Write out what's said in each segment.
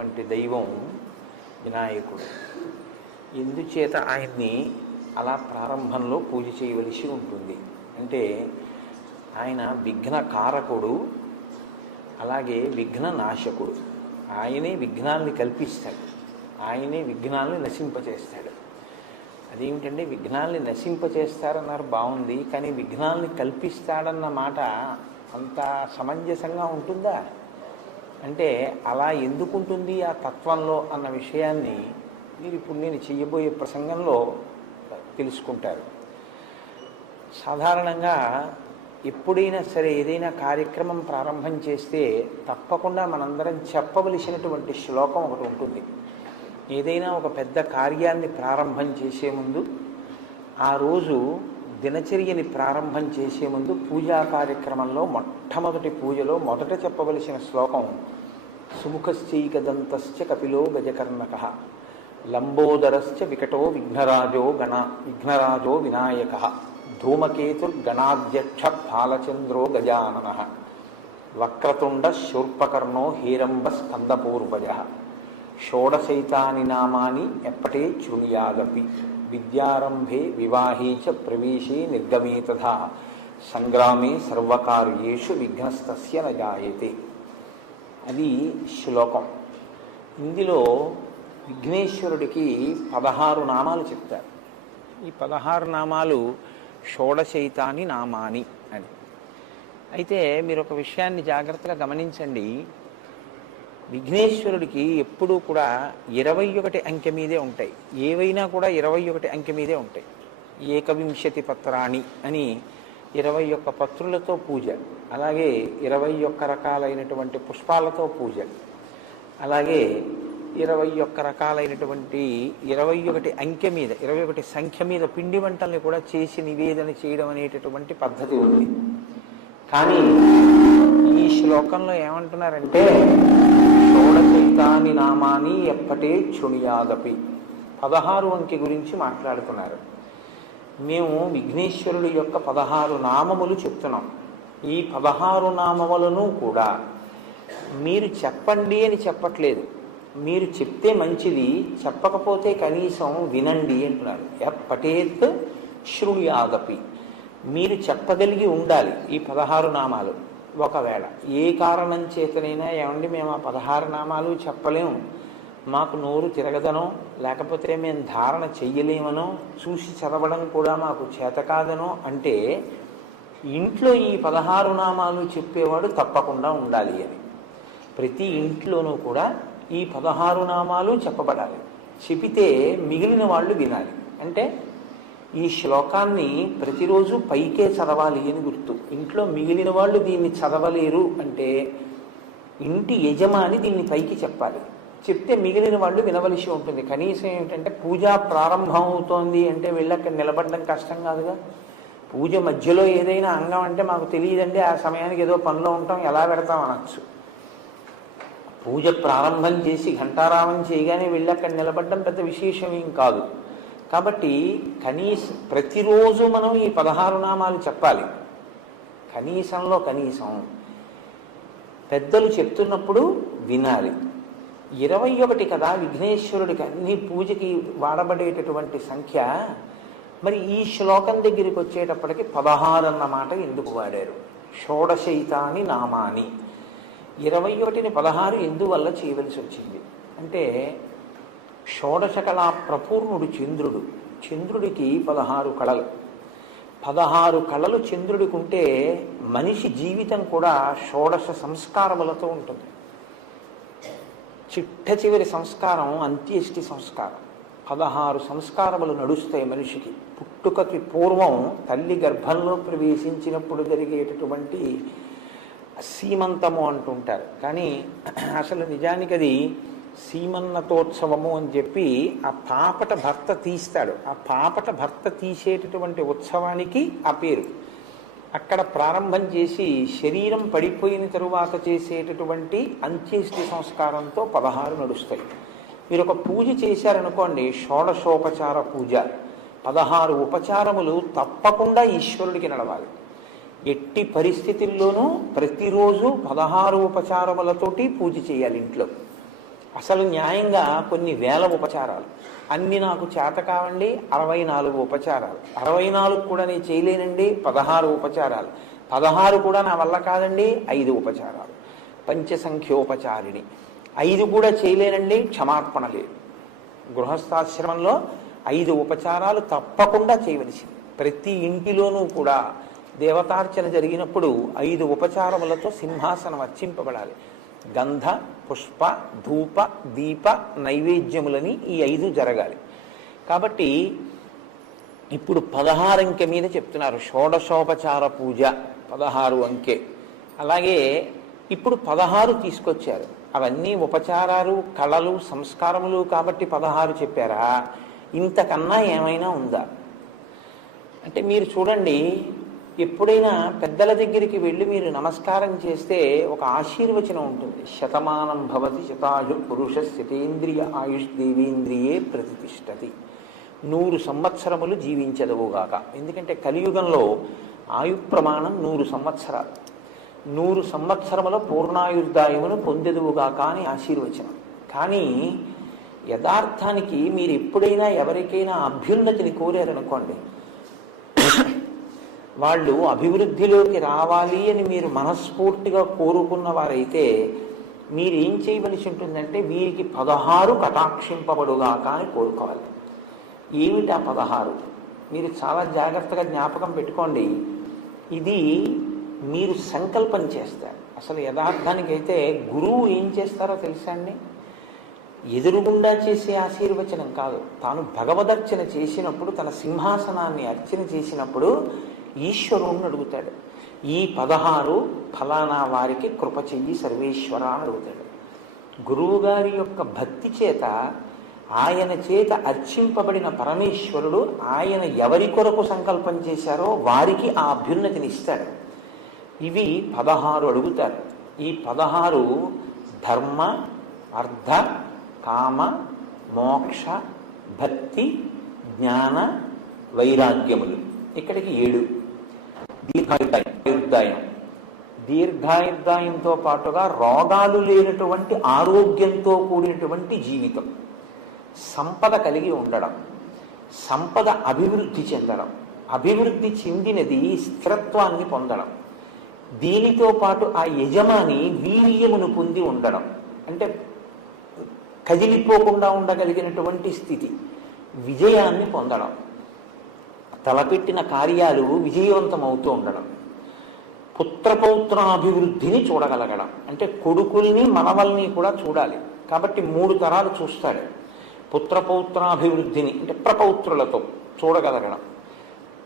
కలిగినటువంటి దైవం వినాయకుడు. ఎందుచేత ఆయన్ని అలా ప్రారంభంలో పూజ చేయవలసి ఉంటుంది అంటే ఆయన విఘ్నకారకుడు, అలాగే విఘ్న నాశకుడు. ఆయనే విఘ్నాల్ని కల్పిస్తాడు, ఆయనే విఘ్నాల్ని నశింపచేస్తాడు. అదేమిటంటే విఘ్నాల్ని నశింపచేస్తారన్నారు బాగుంది, కానీ విఘ్నాల్ని కల్పిస్తాడన్న మాట అంత సమంజసంగా ఉంటుందా అంటే అలా ఎందుకుంటుంది ఆ తత్వంలో అన్న విషయాన్ని మీరు ఇప్పుడు నేను చెయ్యబోయే ప్రసంగంలో తెలుసుకుంటారు. సాధారణంగా ఎప్పుడైనా సరే ఏదైనా కార్యక్రమం ప్రారంభం చేస్తే తప్పకుండా మనందరం చెప్పవలసినటువంటి శ్లోకం ఒకటి ఉంటుంది. ఏదైనా ఒక పెద్ద కార్యాన్ని ప్రారంభం చేసే ముందు, ఆ రోజు దినచర్యని ప్రారంభం చేసే ముందు పూజా కార్యక్రమంలో మొట్టమొదటి పూజలో మొదట చెప్పవలసిన శ్లోకం సుముఖశ్చైకదంతశ్చ కపిలో గజకర్ణకః లంబోదరశ్చ వికటో విఘ్నరాజో వినాయకః ధూమకేతుర్గణాధ్యక్ష బాలచంద్రో గజాననః వక్రతుండ శూర్పకర్ణో హేరంబ స్కందపూర్వజః షోడశైతాని నామాని ఎప్పటే శృణుయాదపి విద్యారంభే వివాహే చ ప్రవేశే నిర్గమే తథా సంగ్రామే సర్వకార్యేషు విఘ్నస్తస్య న జాయతే. అది శ్లోకం. ఇందులో విఘ్నేశ్వరుడికి 16 నామాలు చెప్తారు. ఈ 16 నామాలు షోడశైతాని నామాని అని. అయితే మీరు ఒక విషయాన్ని జాగ్రత్తగా గమనించండి. విఘ్నేశ్వరుడికి ఎప్పుడూ కూడా 21 అంకె మీదే ఉంటాయి. ఏవైనా కూడా 21 అంకె మీదే ఉంటాయి. ఏకవింశతి పత్రాణి అని 21 పత్రులతో పూజ, అలాగే 21 రకాలైనటువంటి పుష్పాలతో పూజ, అలాగే 21 రకాలైనటువంటి 21 అంకె మీద 21 సంఖ్య మీద పిండి వంటల్ని కూడా చేసి నివేదన చేయడం అనేటటువంటి పద్ధతి ఉంది. కానీ ఈ శ్లోకంలో ఏమంటున్నారంటే షోడశైతాని నామాని ఎప్పటే శృణుయాదపి 16 అంకె గురించి మాట్లాడుతున్నారు. మేము విఘ్నేశ్వరుడి యొక్క 16 నామములు చెప్తున్నాం. ఈ 16 నామములను కూడా మీరు చెప్పండి అని చెప్పట్లేదు. మీరు చెప్తే మంచిది, చెప్పకపోతే కనీసం వినండి అంటున్నారు. ఎప్పటేత్ శృణుయాదపి, మీరు చెప్పగలిగి ఉండాలి ఈ 16 నామాలు. ఒకవేళ ఏ కారణం చేతనైనా ఏమండి మేము ఆ 16 నామాలు చెప్పలేము, మాకు నోరు తిరగదనో, లేకపోతే మేము ధారణ చెయ్యలేమనో, చూసి చదవడం కూడా మాకు చేత కాదనో అంటే ఇంట్లో ఈ 16 నామాలు చెప్పేవాడు తప్పకుండా ఉండాలి అని. ప్రతి ఇంట్లోనూ కూడా ఈ 16 నామాలు చెప్పబడాలి. చెబితే మిగిలిన వాళ్ళు వినాలి. అంటే ఈ శ్లోకాన్ని ప్రతిరోజు పైకే చదవాలి అని గుర్తు. ఇంట్లో మిగిలిన వాళ్ళు దీన్ని చదవలేరు అంటే ఇంటి యజమాని దీన్ని పైకి చెప్పాలి. చెప్తే మిగిలిన వాళ్ళు వినవలసి ఉంటుంది. కనీసం ఏమిటంటే పూజ ప్రారంభం అవుతోంది అంటే వెళ్ళి అక్కడ నిలబడడం కష్టం కాదుగా. పూజ మధ్యలో ఏదైనా అంగం అంటే మాకు తెలియదండి, ఆ సమయానికి ఏదో పనిలో ఉంటాం, ఎలా పెడతాం అనొచ్చు. పూజ ప్రారంభం చేసి ఘంటారామం చేయగానే వెళ్ళి అక్కడ నిలబడడం పెద్ద విశేషం ఏం కాదు. కాబట్టి కనీసం ప్రతిరోజు మనం ఈ 16 నామాలు చెప్పాలి. కనీసంలో కనీసం పెద్దలు చెప్తున్నప్పుడు వినాలి. 21 కదా విఘ్నేశ్వరుడికి అన్ని పూజకి వాడబడేటటువంటి సంఖ్య. మరి ఈ శ్లోకం దగ్గరికి వచ్చేటప్పటికి 16 అన్నమాట ఎందుకు వాడారు? షోడశైతాని నామాని 21ని 16 ఎందువల్ల చేయవలసి వచ్చింది అంటే షోడశ కళా ప్రపూర్ణుడు చంద్రుడు. చంద్రుడికి 16 కళలు. 16 కళలు చంద్రుడికి ఉంటే మనిషి జీవితం కూడా షోడశ సంస్కారములతో ఉంటుంది. చిట్ట చివరి సంస్కారం అంత్యేష్టి సంస్కారం. 16 సంస్కారములు నడుస్తాయి మనిషికి. పుట్టుకకి పూర్వం తల్లి గర్భంలో ప్రవేశించినప్పుడు జరిగేటటువంటి సీమంతము అంటుంటారు. కానీ అసలు నిజానికి అది సీమన్నతోత్సవము అని చెప్పి ఆ పాపట భర్త తీస్తాడు. ఆ పాపట భర్త తీసేటటువంటి ఉత్సవానికి ఆ పేరు. అక్కడ ప్రారంభం చేసి శరీరం పడిపోయిన తరువాత చేసేటటువంటి అంత్యేష్టి సంస్కారంతో 16 నడుస్తాయి. మీరు ఒక పూజ చేశారనుకోండి, షోడశోపచార పూజ, 16 ఉపచారములు తప్పకుండా ఈశ్వరుడికి నడవాలి. ఎట్టి పరిస్థితుల్లోనూ ప్రతిరోజు 16 ఉపచారములతోటి పూజ చేయాలి ఇంట్లో. అసలు న్యాయంగా కొన్ని వేల ఉపచారాలు, అన్ని నాకు చేత కావండి 64 ఉపచారాలు, 64 కూడా నేను చేయలేనండి 16 ఉపచారాలు, 16 కూడా నా వల్ల కాదండి 5 ఉపచారాలు, పంచసంఖ్యోపచారిణి 5 కూడా చేయలేనండి క్షమార్పణ లేదు. గృహస్థాశ్రమంలో 5 ఉపచారాలు తప్పకుండా చేయవలసింది. ప్రతి ఇంటిలోనూ కూడా దేవతార్చన జరిగినప్పుడు 5 ఉపచారములతో సింహాసనం అర్చింపబడాలి. గంధ పుష్ప ధూప దీప నైవేద్యములని ఈ 5 జరగాలి. కాబట్టి ఇప్పుడు 16 అంకె మీద చెప్తున్నారు షోడశోపచార పూజ 16 అంకె. అలాగే ఇప్పుడు 16 తీసుకొచ్చారు. అవన్నీ ఉపచారాలు కళలు సంస్కారములు కాబట్టి 16 చెప్పారా? ఇంతకన్నా ఏమైనా ఉందా అంటే మీరు చూడండి, ఎప్పుడైనా పెద్దల దగ్గరికి వెళ్ళి మీరు నమస్కారం చేస్తే ఒక ఆశీర్వచనం ఉంటుంది. శతమానం భవతి శతాయు పురుష శతేంద్రియ ఆయుష్ దేవేంద్రియే ప్రతిష్టతి. 100 సంవత్సరములు జీవించదవుగాక. ఎందుకంటే కలియుగంలో ఆయు ప్రమాణం 100 సంవత్సరాలు. 100 సంవత్సరముల పూర్ణాయుర్దాయమును పొందెదువుగాక అని ఆశీర్వచనం. కానీ యథార్థానికి మీరు ఎప్పుడైనా ఎవరికైనా అభ్యున్నతిని కోరారనుకోండి, వాళ్ళు అభివృద్ధిలోకి రావాలి అని మీరు మనస్ఫూర్తిగా కోరుకున్న వారైతే మీరేం చేయవలసి ఉంటుందంటే వీరికి 16 కటాక్షింపబడుగాక అని కోరుకోవాలి. ఏమిటా 16? మీరు చాలా జాగ్రత్తగా జ్ఞాపకం పెట్టుకోండి. ఇది మీరు సంకల్పం చేస్తారు. అసలు యథార్థానికైతే గురువు ఏం చేస్తారో తెలుసా అండి? ఎదురుగుండా చేసే ఆశీర్వచనం కాదు. తాను భగవదర్చన చేసినప్పుడు, తన సింహాసనాన్ని అర్చన చేసినప్పుడు ఈశ్వరుణ్ణి అడుగుతాడు, ఈ 16 ఫలానా వారికి కృప చెయ్యి సర్వేశ్వర అని అడుగుతాడు. గురువుగారి యొక్క భక్తి చేత, ఆయన చేత అర్చింపబడిన పరమేశ్వరుడు ఆయన ఎవరి కొరకు సంకల్పం చేశారో వారికి ఆ అభ్యున్నతిని ఇస్తాడు. ఇవి 16 అడుగుతారు. ఈ 16 ధర్మ అర్థ కామ మోక్ష భక్తి జ్ఞాన వైరాగ్యములు. ఇక్కడికి 7. దీర్ఘాయుర్దాయంతో పాటుగా రోగాలు లేనటువంటి ఆరోగ్యంతో కూడినటువంటి జీవితం, సంపద కలిగి ఉండడం, సంపద అభివృద్ధి చెందడం, అభివృద్ధి చెందినది స్థిరత్వాన్ని పొందడం, దీనితో పాటు ఆ యజమాని వీర్యమును పొంది ఉండడం, అంటే కదిలిపోకుండా ఉండగలిగినటువంటి స్థితి, విజయాన్ని పొందడం, తలపెట్టిన కార్యాలు విజయవంతం అవుతూ ఉండడం, పుత్రపౌత్రాభివృద్ధిని చూడగలగడం, అంటే కొడుకుల్ని మనవల్ని కూడా చూడాలి. కాబట్టి 3 తరాలు చూస్తాడు. పుత్రపౌత్రాభివృద్ధిని అంటే ప్రపౌత్రులతో చూడగలగడం,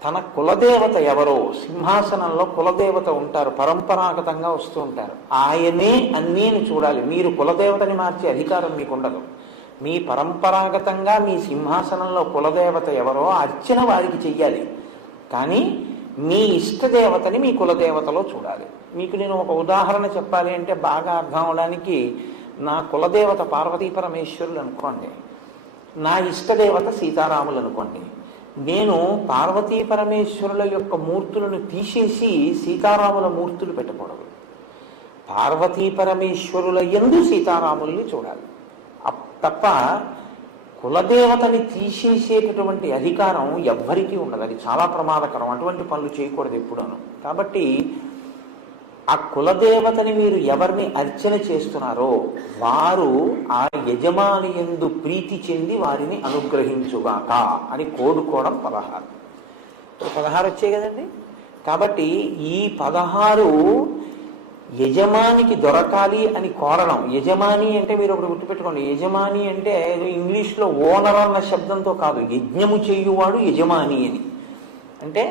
తన కులదేవత ఎవరో, సింహాసనంలో కులదేవత ఉంటారు, పరంపరాగతంగా వస్తూ ఉంటారు, ఆయనే అన్నీని చూడాలి. మీరు కులదేవతని మార్చే అధికారం మీకు ఉండదు. మీ పరంపరాగతంగా మీ సింహాసనంలో కులదేవత ఎవరో అర్చన వారికి చెయ్యాలి. కానీ మీ ఇష్టదేవతని మీ కులదేవతలో చూడాలి. మీకు నేను ఒక ఉదాహరణ చెప్పాలి అంటే బాగా అర్థం అవడానికి, నా కులదేవత పార్వతీ పరమేశ్వరులు అనుకోండి, నా ఇష్టదేవత సీతారాములు అనుకోండి. నేను పార్వతీ పరమేశ్వరుల యొక్క మూర్తులను తీసేసి సీతారాముల మూర్తులు పెట్టకూడదు. పార్వతీ పరమేశ్వరుల యందు సీతారాముల్ని చూడాలి తప్ప కులదేవతని తీసేసేటటువంటి అధికారం ఎవ్వరికీ ఉండదు. అది చాలా ప్రమాదకరం. అటువంటి పనులు చేయకూడదు ఎప్పుడూను. కాబట్టి ఆ కులదేవతని మీరు ఎవరిని అర్చన చేస్తున్నారో వారు ఆ యజమాని యందు ప్రీతి చెంది వారిని అనుగ్రహించుగాక అని కోరుకోవడం 16. 16 వచ్చాయి కదండి. కాబట్టి ఈ 16 యజమానికి దొరకాలి అని కోరడం. యజమాని అంటే మీరు ఒకటి గుర్తుపెట్టుకోండి, యజమాని అంటే ఇంగ్లీష్లో ఓనర్ అన్న శబ్దంతో కాదు, యజ్ఞము చేయువాడు యజమాని అని. అంటే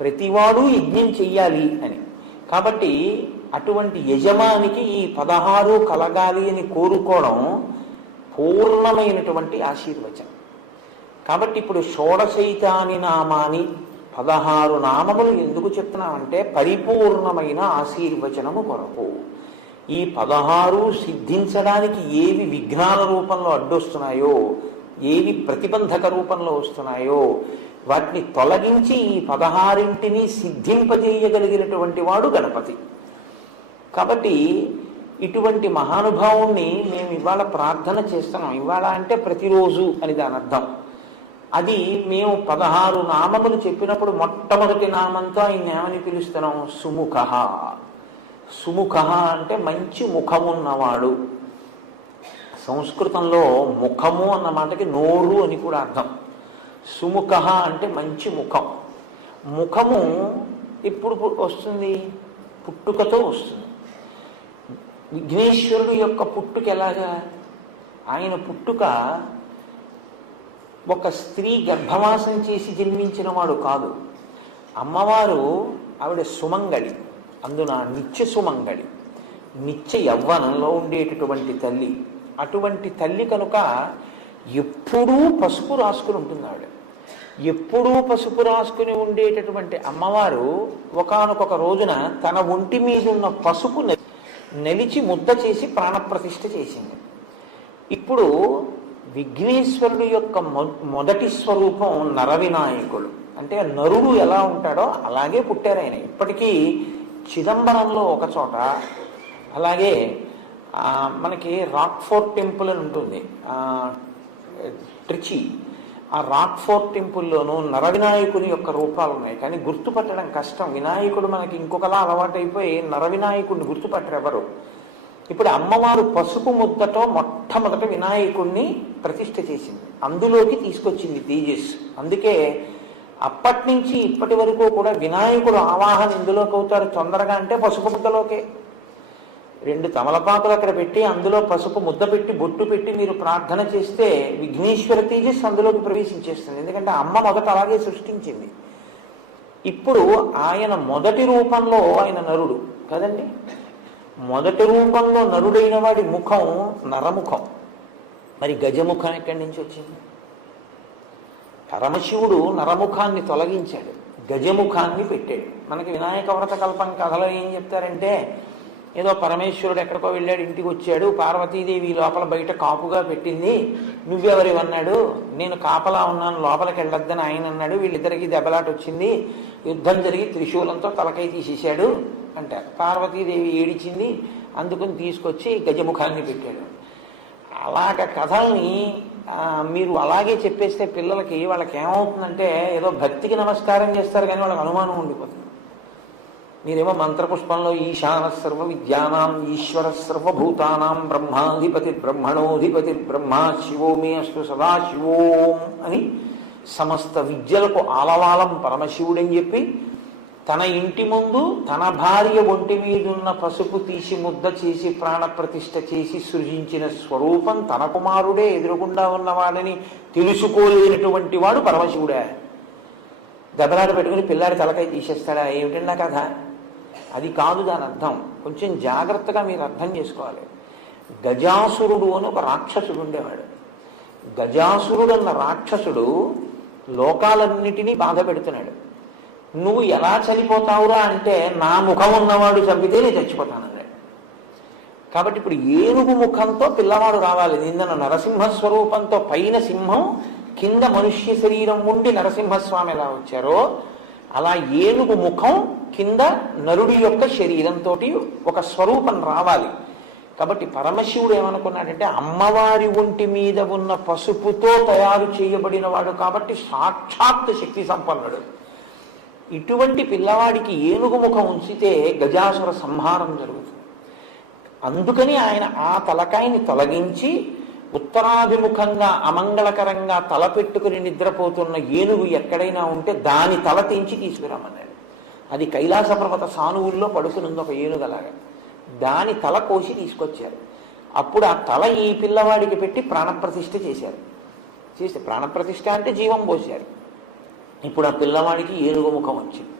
ప్రతివాడు యజ్ఞం చెయ్యాలి అని. కాబట్టి అటువంటి యజమానికి ఈ 16 కలగాలి అని కోరుకోవడం పూర్ణమైనటువంటి ఆశీర్వచనం. కాబట్టి ఇప్పుడు షోడశైతాని నామాని 16 నామములు ఎందుకు చెప్తున్నామంటే పరిపూర్ణమైన ఆశీర్వచనము కొరకు. ఈ 16 సిద్ధించడానికి ఏవి విఘ్నాల రూపంలో అడ్డొస్తున్నాయో, ఏవి ప్రతిబంధక రూపంలో వస్తున్నాయో వాటిని తొలగించి ఈ 16ంటిని సిద్ధింపజేయగలిగినటువంటి వాడు గణపతి. కాబట్టి ఇటువంటి మహానుభావుణ్ణి మేము ఇవాళ ప్రార్థన చేస్తున్నాం. ఇవాళ అంటే ప్రతిరోజు అని దాని అర్థం. అది మేము 16 నామములు చెప్పినప్పుడు మొట్టమొదటి నామంతో ఆయన ఏమని పిలుస్తున్నాం? సుముఖ. సుముఖ అంటే మంచి ముఖమున్నవాడు. సంస్కృతంలో ముఖము అన్న మాటకి నోరు అని కూడా అర్థం. సుముఖ అంటే మంచి ముఖం. ముఖము ఎప్పుడు వస్తుంది? పుట్టుకతో వస్తుంది. విఘ్నేశ్వరుడు యొక్క పుట్టుక ఎలాగా? ఆయన పుట్టుక ఒక స్త్రీ గర్భవాసం చేసి జన్మించిన వాడు కాదు. అమ్మవారు ఆవిడ సుమంగళి, అందున నిత్య సుమంగళి, నిత్య యవ్వనంలో ఉండేటటువంటి తల్లి. అటువంటి తల్లి కనుక ఎప్పుడూ పసుపు రాసుకుని ఉంటుంది ఆవిడ. ఎప్పుడూ పసుపు రాసుకుని ఉండేటటువంటి అమ్మవారు ఒకానొక రోజున తన ఒంటి మీద ఉన్న పసుపు నలిచి ముద్ద చేసి ప్రాణప్రతిష్ఠ చేసింది. ఇప్పుడు విఘ్నేశ్వరుడు యొక్క మొదటి స్వరూపం నరవినాయకుడు. అంటే నరుడు ఎలా ఉంటాడో అలాగే పుట్టారు ఆయన. ఇప్పటికీ చిదంబరంలో ఒక చోట, అలాగే మనకి రాక్ఫోర్ట్ టెంపుల్ అని ఉంటుంది ట్రిచి, ఆ రాక్ఫోర్ట్ టెంపుల్లోనూ నరవినాయకుని యొక్క రూపాలు ఉన్నాయి. కానీ గుర్తుపట్టడం కష్టం. వినాయకుడు మనకి ఇంకొకలా అలవాటైపోయి నరవినాయకుడిని గుర్తుపట్టరు ఎవరు. ఇప్పుడు అమ్మవారు పసుపు ముద్దతో మొట్టమొదట వినాయకుడిని ప్రతిష్ఠ చేసింది, అందులోకి తీసుకొచ్చింది తేజస్సు. అందుకే అప్పటి నుంచి ఇప్పటి వరకు కూడా వినాయకుడు ఆవాహన ఎందులోకి అవుతారు తొందరగా అంటే పసుపు ముద్దలోకే. 2 తమలపాకులు అక్కడ పెట్టి అందులో పసుపు ముద్ద పెట్టి బొట్టు పెట్టి మీరు ప్రార్థన చేస్తే విఘ్నేశ్వర తేజస్సు అందులోకి ప్రవేశించేస్తుంది. ఎందుకంటే అమ్మ మొదట అలాగే సృష్టించింది. ఇప్పుడు ఆయన మొదటి రూపంలో ఆయన నరుడు కదండి. మొదటి రూపంలో నరుడైన వాడి ముఖం నరముఖం. మరి గజముఖం ఎక్కడి నుంచి వచ్చింది? పరమశివుడు నరముఖాన్ని తొలగించాడు, గజముఖాన్ని పెట్టాడు. మనకి వినాయక వ్రత కల్పం కథలో ఏం చెప్తారంటే, ఏదో పరమేశ్వరుడు ఎక్కడికో వెళ్ళాడు, ఇంటికి వచ్చాడు, పార్వతీదేవి లోపల బయట కాపుగా పెట్టింది, నువ్వెవరివన్నాడు, నేను కాపలా ఉన్నాను లోపలికి వెళ్ళొద్దని ఆయన అన్నాడు, వీళ్ళిద్దరికీ దెబ్బలాట వచ్చింది, యుద్ధం జరిగి త్రిశూలంతో తలకై తీసేశాడు అంటారు. పార్వతీదేవి ఏడిచింది, అందుకుని తీసుకొచ్చి గజముఖాన్ని పెట్టాడు. అలాగ కథల్ని మీరు అలాగే చెప్పేస్తే పిల్లలకి వాళ్ళకి ఏమవుతుందంటే ఏదో భక్తికి నమస్కారం చేస్తారు కానీ వాళ్ళకి అనుమానం ఉండిపోతుంది. మీరేమో మంత్రపుష్పంలో ఈశాన సర్వ విద్యానాం ఈశ్వర సర్వభూతానాం బ్రహ్మాధిపతి బ్రహ్మణోధిపతి బ్రహ్మ శివో మే అస్తు సదాశివోం అని సమస్త విద్యలకు ఆలవాలం పరమశివుడని చెప్పి తన ఇంటి ముందు తన భార్య ఒంటి మీదున్న పసుపు తీసి ముద్ద చేసి ప్రాణప్రతిష్ఠ చేసి సృజించిన స్వరూపం తన కుమారుడే ఎదురుగుండా ఉన్నవాడని తెలుసుకోలేనటువంటి వాడు పరమశివుడే. దెబ్బలాట పెట్టుకుని పిల్లాడి తలకాయ తీసేస్తాడా? ఏమిటన్నా కథ? అది కాదు దాని అర్థం. కొంచెం జాగ్రత్తగా మీరు అర్థం చేసుకోవాలి. గజాసురుడు అని ఒక రాక్షసుడు ఉండేవాడు. గజాసురుడు అన్న రాక్షసుడు లోకాలన్నిటినీ బాధ పెడుతున్నాడు. నువ్వు ఎలా చనిపోతావురా అంటే, నా ముఖం ఉన్నవాడు చంపితే నేను చచ్చిపోతానన్నాడు. కాబట్టి ఇప్పుడు ఏనుగు ముఖంతో పిల్లవాడు రావాలి. నిన్న నరసింహ స్వరూపంతో పైన సింహం కింద మనుష్య శరీరం ఉండి నరసింహస్వామి ఎలా వచ్చారో అలా ఏనుగు ముఖం కింద నరుడి యొక్క శరీరంతో ఒక స్వరూపం రావాలి. కాబట్టి పరమశివుడు ఏమనుకున్నాడంటే, అమ్మవారి ఒంటి మీద ఉన్న పసుపుతో తయారు చేయబడిన వాడు కాబట్టి సాక్షాత్ శక్తి సంపన్నుడు. ఇటువంటి పిల్లవాడికి ఏనుగు ముఖం ఉంచితే గజాసుర సంహారం జరుగుతుంది. అందుకని ఆయన ఆ తలకాయని తొలగించి ఉత్తరాభిముఖంగా అమంగళకరంగా తల పెట్టుకుని నిద్రపోతున్న ఏనుగు ఎక్కడైనా ఉంటే దాని తల తెంచి తీసుకురామన్నాడు. అది కైలాస పర్వత సానువుల్లో పడుకునుంది ఒక ఏనుగలాగా. దాని తల కోసి తీసుకొచ్చారు. అప్పుడు ఆ తల ఈ పిల్లవాడికి పెట్టి ప్రాణప్రతిష్ఠ చేశారు. చేస్తే ప్రాణప్రతిష్ఠ అంటే జీవం పోశారు. ఇప్పుడు ఆ పిల్లవాడికి ఏనుగు ముఖం వచ్చింది.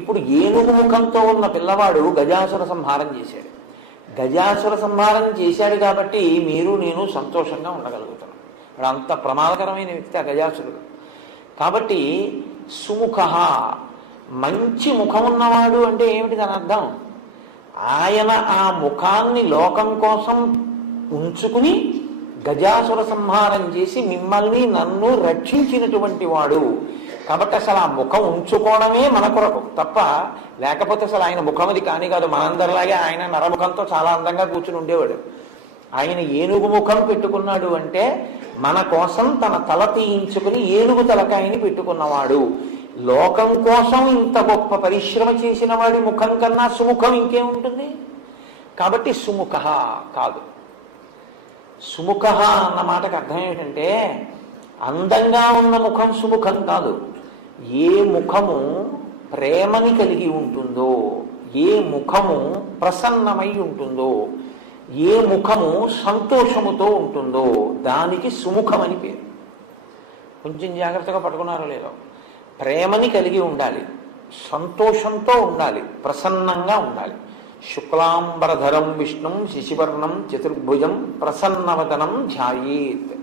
ఇప్పుడు ఏనుగు ముఖంతో ఉన్న పిల్లవాడు గజాసుర సంహారం చేశాడు. గజాసుర సంహారం చేశాడు కాబట్టి మీరు నేను సంతోషంగా ఉండగలుగుతున్నాం. ఇప్పుడు అంత ప్రమాదకరమైన వ్యక్తి ఆ గజాసురుడు. కాబట్టి సుముఖ, మంచి ముఖం ఉన్నవాడు అంటే ఏమిటి దాని అర్థం? ఆయన ఆ ముఖాన్ని లోకం కోసం ఉంచుకుని గజాసుర సంహారం చేసి మిమ్మల్ని నన్ను రక్షించినటువంటి వాడు. కాబట్టి అసలు ఆ ముఖం ఉంచుకోవడమే మన కొరకు తప్ప, లేకపోతే అసలు ఆయన ముఖం అది కానీ కాదు. మనందరిలాగే ఆయన నరముఖంతో చాలా అందంగా కూర్చుని ఉండేవాడు. ఆయన ఏనుగు ముఖం పెట్టుకున్నాడు అంటే మన కోసం తన తల తీయించుకుని ఏనుగు తలకాయని పెట్టుకున్నవాడు. లోకం కోసం ఇంత గొప్ప పరిశ్రమ చేసిన వాడి ముఖం కన్నా సుముఖం ఇంకేముంటుంది? కాబట్టి సుముఖ కాదు. సుముఖ అన్న మాటకు అర్థం ఏమిటంటే అందంగా ఉన్న ముఖం సుముఖం కాదు. ఏ ముఖము ప్రేమని కలిగి ఉంటుందో, ఏ ముఖము ప్రసన్నమై ఉంటుందో, ఏ ముఖము సంతోషముతో ఉంటుందో దానికి సుముఖమని పేరు. కొంచెం జాగ్రత్తగా పట్టుకున్నారో లేదో. ప్రేమని కలిగి ఉండాలి, సంతోషంతో ఉండాలి, ప్రసన్నంగా ఉండాలి. శుక్లాంబరధరం విష్ణుం శశివర్ణం చతుర్భుజం ప్రసన్నవదనం ధ్యాయేత్.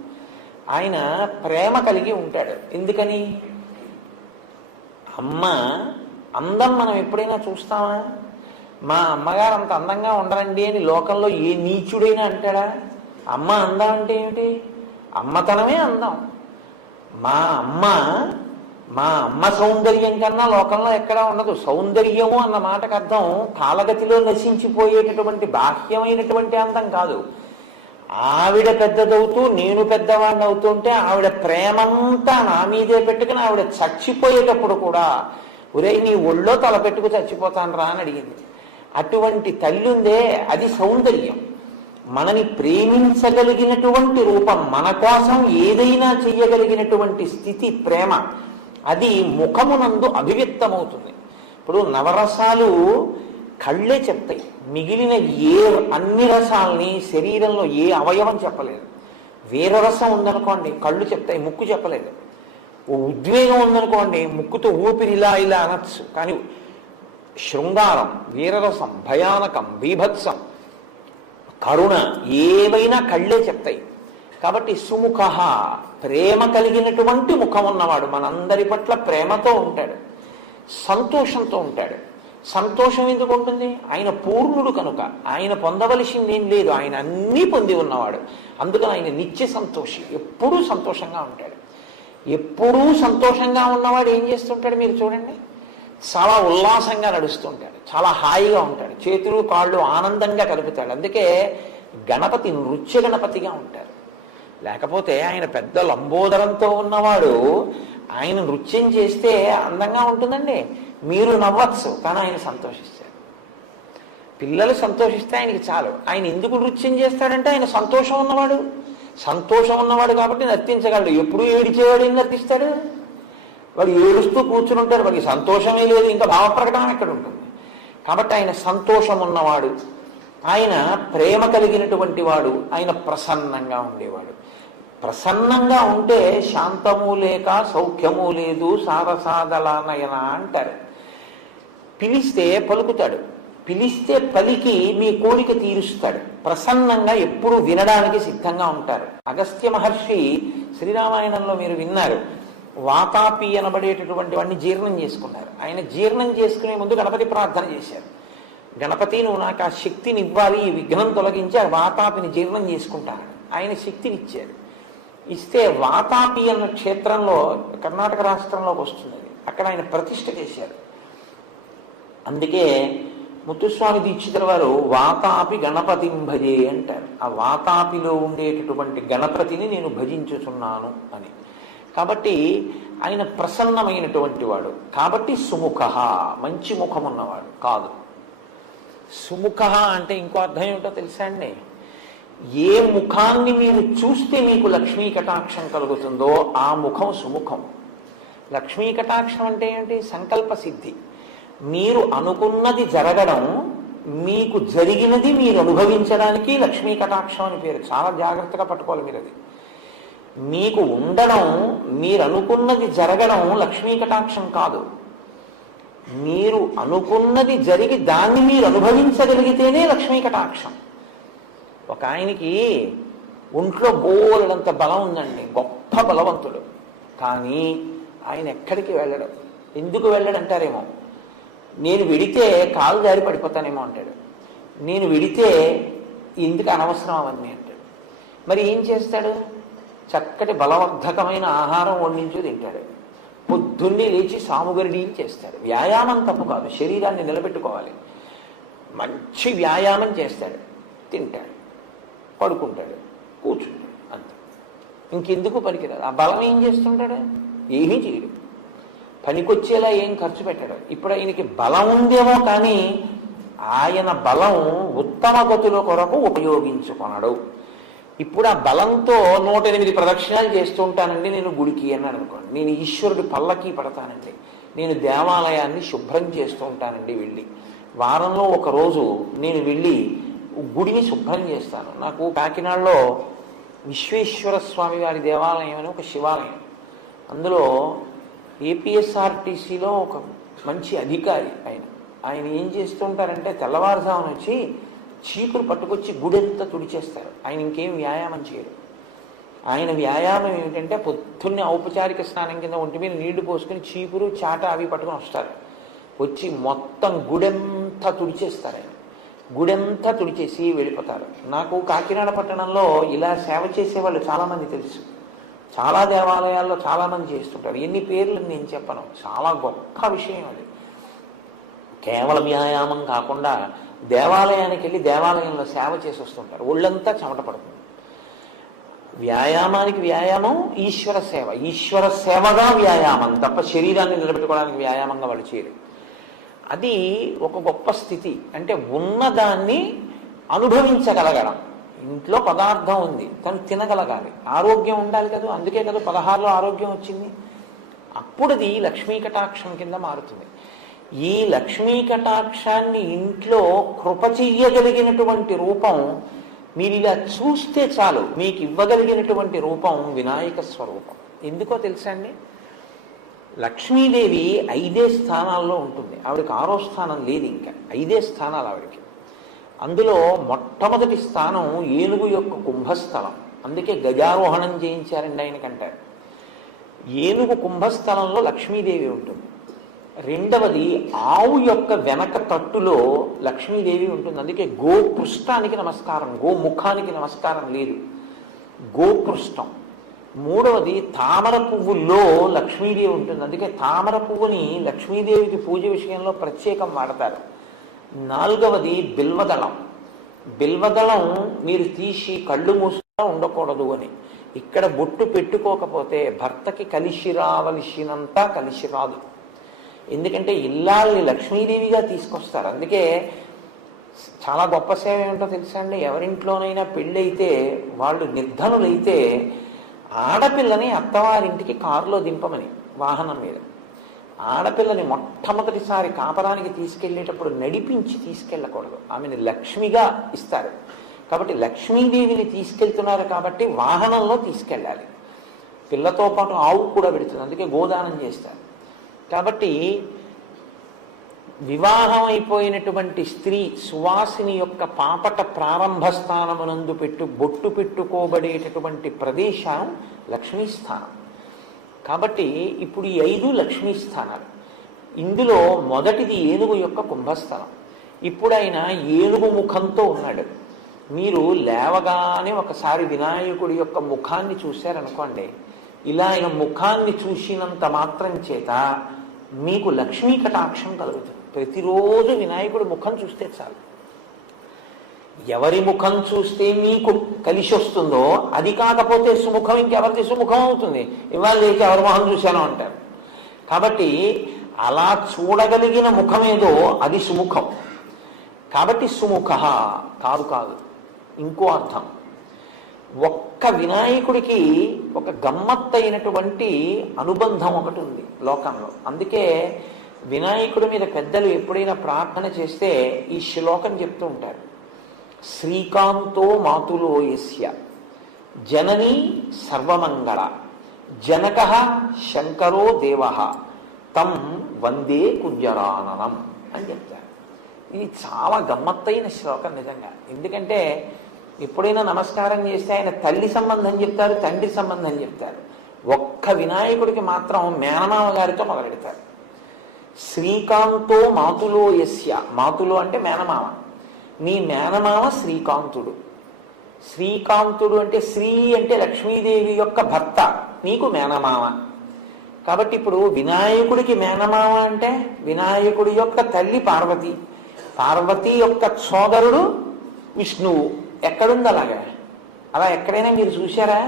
ఆయన ప్రేమ కలిగి ఉంటాడు. ఎందుకని? అమ్మ అందం మనం ఎప్పుడైనా చూస్తామా? మా అమ్మగారు అంత అందంగా ఉండరండి అని లోకంలో ఏ నీచుడైనా అంటాడా? అమ్మ అందం అంటే ఏమిటి? అమ్మతనమే అందం. మా అమ్మ సౌందర్యం కన్నా లోకంలో ఎక్కడా ఉండదు. సౌందర్యము అన్న మాటకు అర్థం కాలగతిలో నశించిపోయేటటువంటి బాహ్యమైనటువంటి అందం కాదు. ఆవిడ పెద్దదవుతూ నేను పెద్దవాడిని అవుతుంటే ఆవిడ ప్రేమంతా నా మీదే పెట్టుకుని ఆవిడ చచ్చిపోయేటప్పుడు కూడా ఒరే నీ ఒళ్ళో తల పెట్టుకు చచ్చిపోతాను రా అని అడిగింది. అటువంటి తల్లి ఉందే, అది సౌందర్యం. మనని ప్రేమించగలిగినటువంటి రూపం, మన కోసం ఏదైనా చెయ్యగలిగినటువంటి స్థితి ప్రేమ. అది ముఖమునందు అభివ్యక్తమవుతుంది. ఇప్పుడు నవరసాలు కళ్ళే చెప్తాయి. మిగిలిన అన్ని రసాలని శరీరంలో ఏ అవయవం చెప్పలేదు. వీరరసం ఉందనుకోండి కళ్ళు చెప్తాయి, ముక్కు చెప్పలేదు. ఉద్వేగం ఉందనుకోండి ముక్కుతో ఊపిరి ఇలా ఇలా అనొచ్చు. కానీ శృంగారం, వీరరసం, భయానకం, బీభత్సం, కరుణ ఏవైనా కళ్ళే చెప్తాయి. కాబట్టి సుముఖ ప్రేమ కలిగినటువంటి ముఖం ఉన్నవాడు మనందరి పట్ల ప్రేమతో ఉంటాడు, సంతోషంతో ఉంటాడు. సంతోషం ఎందుకు ఉంటుంది? ఆయన పూర్ణుడు కనుక ఆయన పొందవలసింది ఏం లేదు, ఆయన అన్నీ పొంది ఉన్నవాడు. అందుకని ఆయన నిత్య సంతోషి, ఎప్పుడూ సంతోషంగా ఉంటాడు. ఎప్పుడూ సంతోషంగా ఉన్నవాడు ఏం చేస్తుంటాడు మీరు చూడండి, చాలా ఉల్లాసంగా నడుస్తుంటాడు, చాలా హాయిగా ఉంటాడు, చేతులు కాళ్ళు ఆనందంగా కలుపుతాడు. అందుకే గణపతి నృత్య గణపతిగా ఉంటారు. లేకపోతే ఆయన పెద్ద లంబోదరంతో ఉన్నవాడు ఆయన నృత్యం చేస్తే అందంగా ఉంటుందండి. మీరు నవ్వచ్చు కానీ ఆయన సంతోషిస్తారు. పిల్లలు సంతోషిస్తే ఆయనకి చాలు. ఆయన ఎందుకు నృత్యం చేస్తాడంటే ఆయన సంతోషం ఉన్నవాడు. సంతోషం ఉన్నవాడు కాబట్టి నర్తించగలడు. ఎప్పుడు ఏడిచేవాడు ఏం నర్తిస్తాడు? వాడు ఏడుస్తూ కూర్చుని ఉంటారు, వాడికి సంతోషమే లేదు, ఇంకా భావప్రకటన ఎక్కడ ఉంటుంది? కాబట్టి ఆయన సంతోషం ఉన్నవాడు, ఆయన ప్రేమ కలిగినటువంటి వాడు, ఆయన ప్రసన్నంగా ఉండేవాడు. ప్రసన్నంగా ఉంటే శాంతము లేక సౌఖ్యము లేదు సారసాదలానయన అంటారు. పిలిస్తే పలుకుతాడు, పిలిస్తే పలికి మీ కోరిక తీరుస్తాడు. ప్రసన్నంగా ఎప్పుడు వినడానికి సిద్ధంగా ఉంటారు. అగస్త్య మహర్షి శ్రీరామాయణంలో మీరు విన్నారు, వాతాపి అనబడేటటువంటి వాడిని జీర్ణం చేసుకున్నారు. ఆయన జీర్ణం చేసుకునే ముందు గణపతి ప్రార్థన చేశారు. గణపతి నువ్వు నాకు ఆ శక్తిని ఇవ్వాలి, ఈ విఘ్నం తొలగించి ఆ వాతాపిని జీర్ణం చేసుకుంటాను. ఆయన శక్తిని ఇచ్చారు. ఇస్తే వాతాపి అన్న క్షేత్రంలో కర్ణాటక రాష్ట్రంలోకి వస్తుంది. అక్కడ ఆయన ప్రతిష్ఠ చేశారు. అందుకే ముత్తుస్వామి దీక్షితుల వారు వాతాపి గణపతిం భజే అంటారు. ఆ వాతాపిలో ఉండేటటువంటి గణపతిని నేను భజించుచున్నాను అని. కాబట్టి ఆయన ప్రసన్నమైనటువంటి వాడు. కాబట్టి సుముఖ, మంచి ముఖం ఉన్నవాడు కాదు. సుముఖ అంటే ఇంకో అర్థం ఏమిటో తెలుసా అండి? ఏ ముఖాన్ని మీరు చూస్తే మీకు లక్ష్మీ కటాక్షం కలుగుతుందో ఆ ముఖం సుముఖం. లక్ష్మీ కటాక్షం అంటే ఏంటి? సంకల్ప సిద్ధి. మీరు అనుకున్నది జరగడం, మీకు జరిగినది మీరు అనుభవించడానికి లక్ష్మీ కటాక్షం అని పేరు. చాలా జాగ్రత్తగా పట్టుకోవాలి మీరు. అది మీకు ఉండడం, మీరు అనుకున్నది జరగడం లక్ష్మీ కటాక్షం కాదు. మీరు అనుకున్నది జరిగి దాన్ని మీరు అనుభవించగలిగితేనే లక్ష్మీ కటాక్షం. ఒక ఆయనకి ఒంట్లో బోలెడంత బలం ఉందండి, గొప్ప బలవంతుడు. కానీ ఆయన ఎక్కడికి వెళ్ళడు. ఎందుకు వెళ్ళడంటారేమో, నేను విడితే కాలు జారి పడిపోతానేమో అంటాడు. నేను విడితే ఎందుకు అనవసరం అవన్నీ అంటాడు. మరి ఏం చేస్తాడు? చక్కటి బలవర్ధకమైన ఆహారం వండించు తింటాడు. పొద్దున్నే లేచి సాముగరిడి చేస్తాడు. వ్యాయామం తప్పు కాదు, శరీరాన్ని నిలబెట్టుకోవాలి. మంచి వ్యాయామం చేస్తాడు, తింటాడు, పడుకుంటాడు, కూర్చుంటాడు, అంతే. ఇంకెందుకు పనికిరాదు. ఆ బలం ఏం చేస్తుంటాడు? ఏమీ చేయడు. పనికొచ్చేలా ఏం ఖర్చు పెట్టాడు. ఇప్పుడు ఆయనకి బలం ఉందేమో కానీ ఆయన బలం ఉత్తమ గతుల కొరకు ఉపయోగించుకొనడు. ఇప్పుడు ఆ బలంతో 108 ప్రదక్షిణాలు చేస్తూ ఉంటానండి నేను గుడికి అన్నాడు అనుకోండి. నేను ఈశ్వరుడి పల్లకి పడతానండి, నేను దేవాలయాన్ని శుభ్రం చేస్తూ ఉంటానండి వెళ్ళి. వారంలో ఒక రోజు నేను వెళ్ళి గుడిని శుభ్రం చేస్తాను. నాకు కాకినాడలో విశ్వేశ్వర స్వామి వారి దేవాలయం అని ఒక శివాలయం, అందులో ఏపీఎస్ఆర్టీసీలో ఒక మంచి అధికారి ఆయన ఏం చేస్తుంటారంటే తెల్లవారుజామున వచ్చి చీపురు పట్టుకొచ్చి గుడెంతా తుడిచేస్తారు. ఆయన ఇంకేం వ్యాయామం చేయరు. ఆయన వ్యాయామం ఏమిటంటే పొద్దున్నే ఔపచారిక స్నానం కింద ఒంటి మీద నీళ్లు పోసుకుని చీపురు చాట అవి పట్టుకొని వస్తారు. వచ్చి మొత్తం గుడెంతా తుడిచేస్తారు. ఆయన గుడెంతా తుడిచేసి వెళ్ళిపోతారు. నాకు కాకినాడ పట్టణంలో ఇలా సేవ చేసేవాళ్ళు చాలామంది తెలుసు. చాలా దేవాలయాల్లో చాలామంది చేస్తుంటారు. ఎన్ని పేర్లు నేను చెప్పను. చాలా గొప్ప విషయం అది. కేవలం వ్యాయామం కాకుండా దేవాలయానికి వెళ్ళి దేవాలయంలో సేవ చేసి వస్తుంటారు. ఒళ్ళంతా చెమట పడుతుంది. వ్యాయామానికి వ్యాయామం, ఈశ్వర సేవ, ఈశ్వర సేవగా వ్యాయామం తప్ప శరీరాన్ని నిలబెట్టుకోవడానికి వ్యాయామంగా వాళ్ళు చేయరు. అది ఒక గొప్ప స్థితి. అంటే ఉన్నదాన్ని అనుభవించగలగడం. ఇంట్లో పదార్థం ఉంది, తను తినగలగాలి, ఆరోగ్యం ఉండాలి కదా. అందుకే కదా 16లో ఆరోగ్యం వచ్చింది. అప్పుడు అది లక్ష్మీ కటాక్షం కింద మారుతుంది. ఈ లక్ష్మీ కటాక్షాన్ని ఇంట్లో కృప చెయ్యగలిగినటువంటి రూపం మీరు ఇలా చూస్తే చాలు. మీకు ఇవ్వగలిగినటువంటి రూపం వినాయక స్వరూపం. ఎందుకో తెలుసా అండి? లక్ష్మీదేవి 5 స్థానాల్లో ఉంటుంది. ఆవిడకి 6వ స్థానం లేదు, ఇంకా 5 స్థానాలు ఆవిడకి. అందులో మొట్టమొదటి స్థానం ఏనుగు యొక్క కుంభస్థలం. అందుకే గజారోహణం చేయించారండి ఆయనకంటారు. ఏనుగు కుంభస్థలంలో లక్ష్మీదేవి ఉంటుంది. రెండవది ఆవు యొక్క వెనక తట్టులో లక్ష్మీదేవి ఉంటుంది. అందుకే గోపృష్ఠానికి నమస్కారం, గోముఖానికి నమస్కారం లేదు, గోపృష్ఠం. మూడవది తామర పువ్వుల్లో లక్ష్మీదేవి ఉంటుంది. అందుకే తామర పువ్వుని లక్ష్మీదేవికి పూజ విషయంలో ప్రత్యేకం వాడతారు. నాలుగవది బిల్వదళం. బిల్వదళం మీరు తీసి కళ్ళు మూసుగా ఉండకూడదు అని. ఇక్కడ బొట్టు పెట్టుకోకపోతే భర్తకి కలిసి రావలసినంత కలిసి రాదు. ఎందుకంటే ఇల్లాల్ని లక్ష్మీదేవిగా తీసుకొస్తారు. అందుకే చాలా గొప్ప సేవ ఏమిటో తెలుసా అండి? ఎవరింట్లోనైనా పెళ్ళైతే వాళ్ళు నిర్ధనులైతే ఆడపిల్లని అత్తవారింటికి కారులో దింపమని, వాహనం మీద ఆడపిల్లని మొట్టమొదటిసారి కాపరానికి తీసుకెళ్లేటప్పుడు నడిపించి తీసుకెళ్ళకూడదు. ఆమెను లక్ష్మిగా ఇస్తారు. కాబట్టి లక్ష్మీదేవిని తీసుకెళ్తున్నారు కాబట్టి వాహనంలో తీసుకెళ్ళాలి. పిల్లతో పాటు ఆవు కూడా పెడుతుంది. అందుకే గోదానం చేస్తారు. కాబట్టి వివాహం అయిపోయినటువంటి స్త్రీ సువాసిని యొక్క పాపట ప్రారంభ స్థానమునందు బొట్టు పెట్టుకోబడేటటువంటి ప్రదేశం లక్ష్మీస్థానం. కాబట్టి ఇప్పుడు ఈ 5 లక్ష్మీ స్థానాలు. ఇందులో మొదటిది ఏనుగు యొక్క కుంభస్థలం. ఇప్పుడు ఆయన ఏనుగు ముఖంతో ఉన్నాడు. మీరు లేవగానే ఒకసారి వినాయకుడి యొక్క ముఖాన్ని చూశారనుకోండి, ఇలా ఆయన ముఖాన్ని చూసినంత మాత్రం చేత మీకు లక్ష్మీ కటాక్షం కలుగుతుంది. ప్రతిరోజు వినాయకుడి ముఖం చూస్తే చాలు. ఎవరి ముఖం చూస్తే మీకు కలిసి వస్తుందో అది కాకపోతే సుముఖం ఇంకెవరిది సుముఖం అవుతుంది? ఇవాళ లేచి ఎవరి ముఖం చూశానో అంటారు. కాబట్టి అలా చూడగలిగిన ముఖమేదో అది సుముఖం. కాబట్టి సుముఖ కాదు, ఇంకో అర్థం. ఒక్క వినాయకుడికి ఒక గమ్మత్తైనటువంటి అనుబంధం ఒకటి ఉంది లోకంలో. అందుకే వినాయకుడి మీద పెద్దలు ఎప్పుడైనా ప్రార్థన చేస్తే ఈ శ్లోకం చెప్తూ ఉంటారు. శ్రీకాంతో మాతులో యస్య జననీ సర్వమంగళ జనక శంకరో దేవ తం వందే కుజరాననం అని చెప్తారు. ఇది చాలా గమ్మత్తైన శ్లోకం నిజంగా. ఎందుకంటే ఎప్పుడైనా నమస్కారం చేస్తే ఆయన తల్లి సంబంధం చెప్తారు, తండ్రి సంబంధం చెప్తారు. ఒక్క వినాయకుడికి మాత్రం మేనమామ గారితో మొదలెడతారు. శ్రీకాంతో మాతులో యస్య, మాతులో అంటే మేనమామ. నీ మేనమామ శ్రీకాంతుడు. శ్రీకాంతుడు అంటే శ్రీ అంటే లక్ష్మీదేవి యొక్క భర్త, నీకు మేనమామ. కాబట్టి ఇప్పుడు వినాయకుడికి మేనమామ అంటే వినాయకుడి యొక్క తల్లి పార్వతి, పార్వతి యొక్క సోదరుడు విష్ణువు. ఎక్కడుంది అలాగా? అలా ఎక్కడైనా మీరు చూశారా?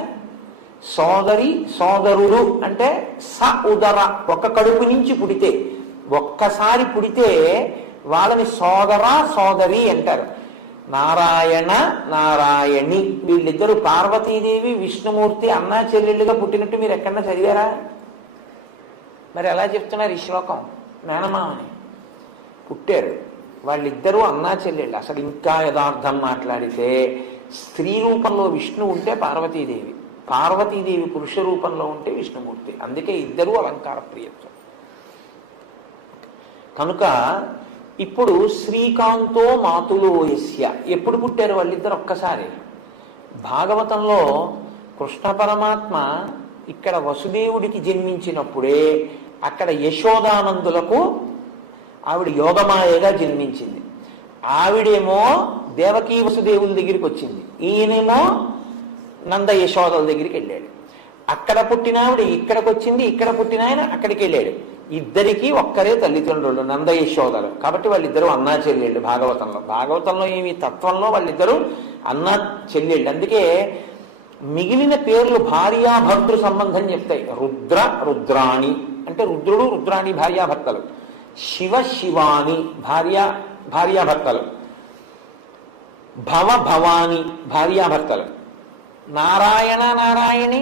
సోదరి సోదరుడు అంటే స ఉదర, ఒక కడుపు నుంచి పుడితే, ఒక్కసారి పుడితే వాళ్ళని సోదర సోదరి అంటారు. నారాయణ నారాయణి వీళ్ళిద్దరూ పార్వతీదేవి విష్ణుమూర్తి అన్నా చెల్లెళ్ళుగా పుట్టినట్టు మీరు ఎక్కడన్నా చదివారా? మరి ఎలా చెప్తున్నారు ఈ శ్లోకం? మేనమామని పుట్టారు వాళ్ళిద్దరూ అన్నా చెల్లెళ్ళు. అసలు ఇంకా యథార్థం మాట్లాడితే స్త్రీ రూపంలో విష్ణు ఉంటే పార్వతీదేవి, పార్వతీదేవి పురుష రూపంలో ఉంటే విష్ణుమూర్తి. అందుకే ఇద్దరూ అలంకార ప్రియత్వం. కనుక ఇప్పుడు శ్రీకాంతో మాతులో యస్య ఎప్పుడు పుట్టారు వాళ్ళిద్దరు? ఒక్కసారి. భాగవతంలో కృష్ణ పరమాత్మ ఇక్కడ వసుదేవుడికి జన్మించినప్పుడే అక్కడ యశోదానందులకు ఆవిడ యోగమాయగా జన్మించింది. ఆవిడేమో దేవకీ వసుదేవుల దగ్గరికి వచ్చింది, ఈయనేమో నంద యశోదల దగ్గరికి వెళ్ళాడు. అక్కడ పుట్టిన ఆవిడ ఇక్కడికి వచ్చింది, ఇక్కడ పుట్టిన ఆయన అక్కడికి వెళ్ళాడు. ఇద్దరికీ ఒక్కరే తల్లిదండ్రులు నంద యశోదలు. కాబట్టి వాళ్ళిద్దరూ అన్నా చెల్లెళ్ళు. భాగవతంలో ఏమి తత్వంలో వాళ్ళిద్దరూ అన్నా చెల్లెళ్ళు. అందుకే మిగిలిన పేర్లు భార్యాభర్తృ సంబంధం చెప్తాయి. రుద్ర రుద్రాణి అంటే రుద్రుడు రుద్రాణి భార్యాభర్తలు, శివ శివాని భార్యాభర్తలు, భవ భవాని భార్యాభర్తలు, నారాయణ నారాయణి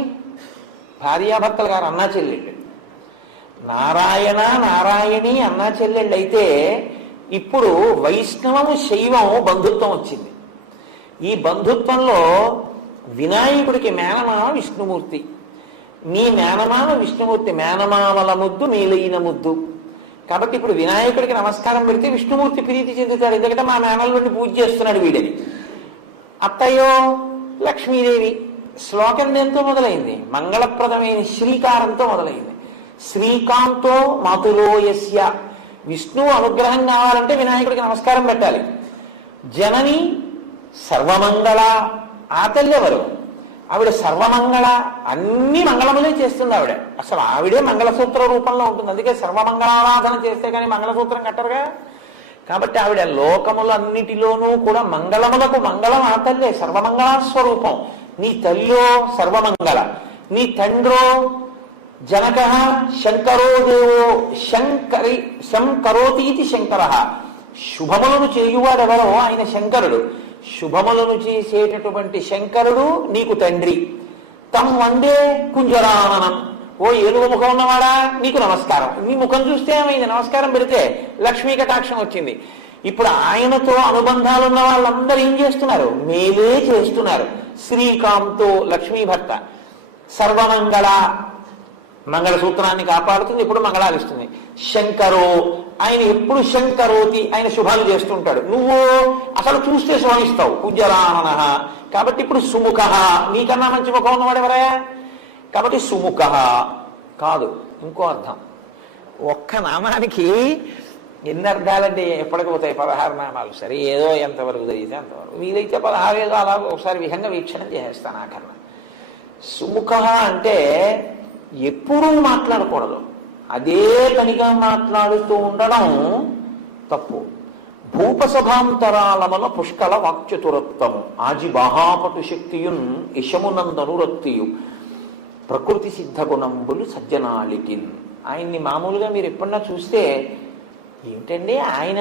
భార్యాభర్తలు గారు అన్నా చెల్లెళ్ళు. నారాయణ నారాయణి అన్నా చెల్లెళ్ళు అయితే ఇప్పుడు వైష్ణవము శైవము బంధుత్వం వచ్చింది. ఈ బంధుత్వంలో వినాయకుడికి మేనమామ విష్ణుమూర్తి, నీ మేనమామ విష్ణుమూర్తి, మేనమామల ముద్దు నీలైన ముద్దు. కాబట్టి ఇప్పుడు వినాయకుడికి నమస్కారం పెడితే విష్ణుమూర్తి ప్రీతి చెందుతాడు, ఎందుకంటే మా మేనల్ని పూజ చేస్తున్నాడు వీడని. అత్తయ్యో లక్ష్మీదేవి. శ్లోకం దేంతో మొదలైంది? మంగళప్రదమైన శ్రీకారంతో మొదలైంది. శ్రీకాంతో మాతులో యస్య, విష్ణువు అనుగ్రహం కావాలంటే వినాయకుడికి నమస్కారం పెట్టాలి. జనని సర్వమంగళ, ఆ తల్లి ఎవరు? ఆవిడ సర్వమంగళ, అన్ని మంగళములే చేస్తుంది ఆవిడ. అసలు ఆవిడే మంగళసూత్ర రూపంలో ఉంటుంది. అందుకే సర్వమంగళారాధన చేస్తే కానీ మంగళసూత్రం కట్టరుగా. కాబట్టి ఆవిడ లోకములన్నిటిలోనూ కూడా మంగళములకు మంగళం ఆ తల్లే, సర్వమంగళస్వరూపం. నీ తల్లో సర్వమంగళ, నీ తండ్రో జనక శంకరో దేవో శంకరోతీతి శంకర. శుభములను చేయువాడెవరో ఆయన శంకరుడు. శుభములను చేసేటటువంటి శంకరుడు నీకు తండ్రి. తమ్ వందే కుంజరాననం, ఓ ఏనుగు ముఖం ఉన్నవాడా నీకు నమస్కారం. నీ ముఖం చూస్తే ఏమైంది? నమస్కారం పెడితే లక్ష్మీ కటాక్షం వచ్చింది. ఇప్పుడు ఆయనతో అనుబంధాలు ఉన్న వాళ్ళందరూ ఏం చేస్తున్నారు? మేలే చేస్తున్నారు. శ్రీకాంతో లక్ష్మీ భర్త, సర్వమంగళ మంగళసూత్రాన్ని కాపాడుతుంది, ఎప్పుడు మంగళాలిస్తుంది. శంకరో, ఆయన ఎప్పుడు శంకరోతి, ఆయన శుభాలు చేస్తుంటాడు. నువ్వు అసలు చూస్తే శోభిస్తావు, పూజ్యరానన. కాబట్టి ఇప్పుడు సుముఖ, నీకన్నా మంచి ముఖం ఉన్నవాడు ఎవరయ్యా? కాబట్టి సుముఖ కాదు, ఇంకో అర్థం. ఒక్క నామానికి ఎన్ని అర్థాలంటే ఎప్పటికి పోతాయి? 16 నామాలు. సరే, ఏదో ఎంతవరకు జరిగితే అంతవరకు. వీలైతే 16 ఏదో అలా ఒకసారి విహంగ వీక్షణం చేసేస్తాను ఆఖరణ. సుముఖ అంటే ఎప్పుడూ మాట్లాడకూడదు, అదే పనిగా మాట్లాడుతూ ఉండడం తప్పు. భూపసభాంతరాలముల పుష్కల వాక్చతురత్వము, ఆజి బాహాపటు శక్తియున్ ఇషమునందనురక్తియు, ప్రకృతి సిద్ధ గుణంబులు సజ్జనాళికిన్. ఆయన్ని మామూలుగా మీరు ఎప్పుడన్నా చూస్తే ఏమిటండి ఆయన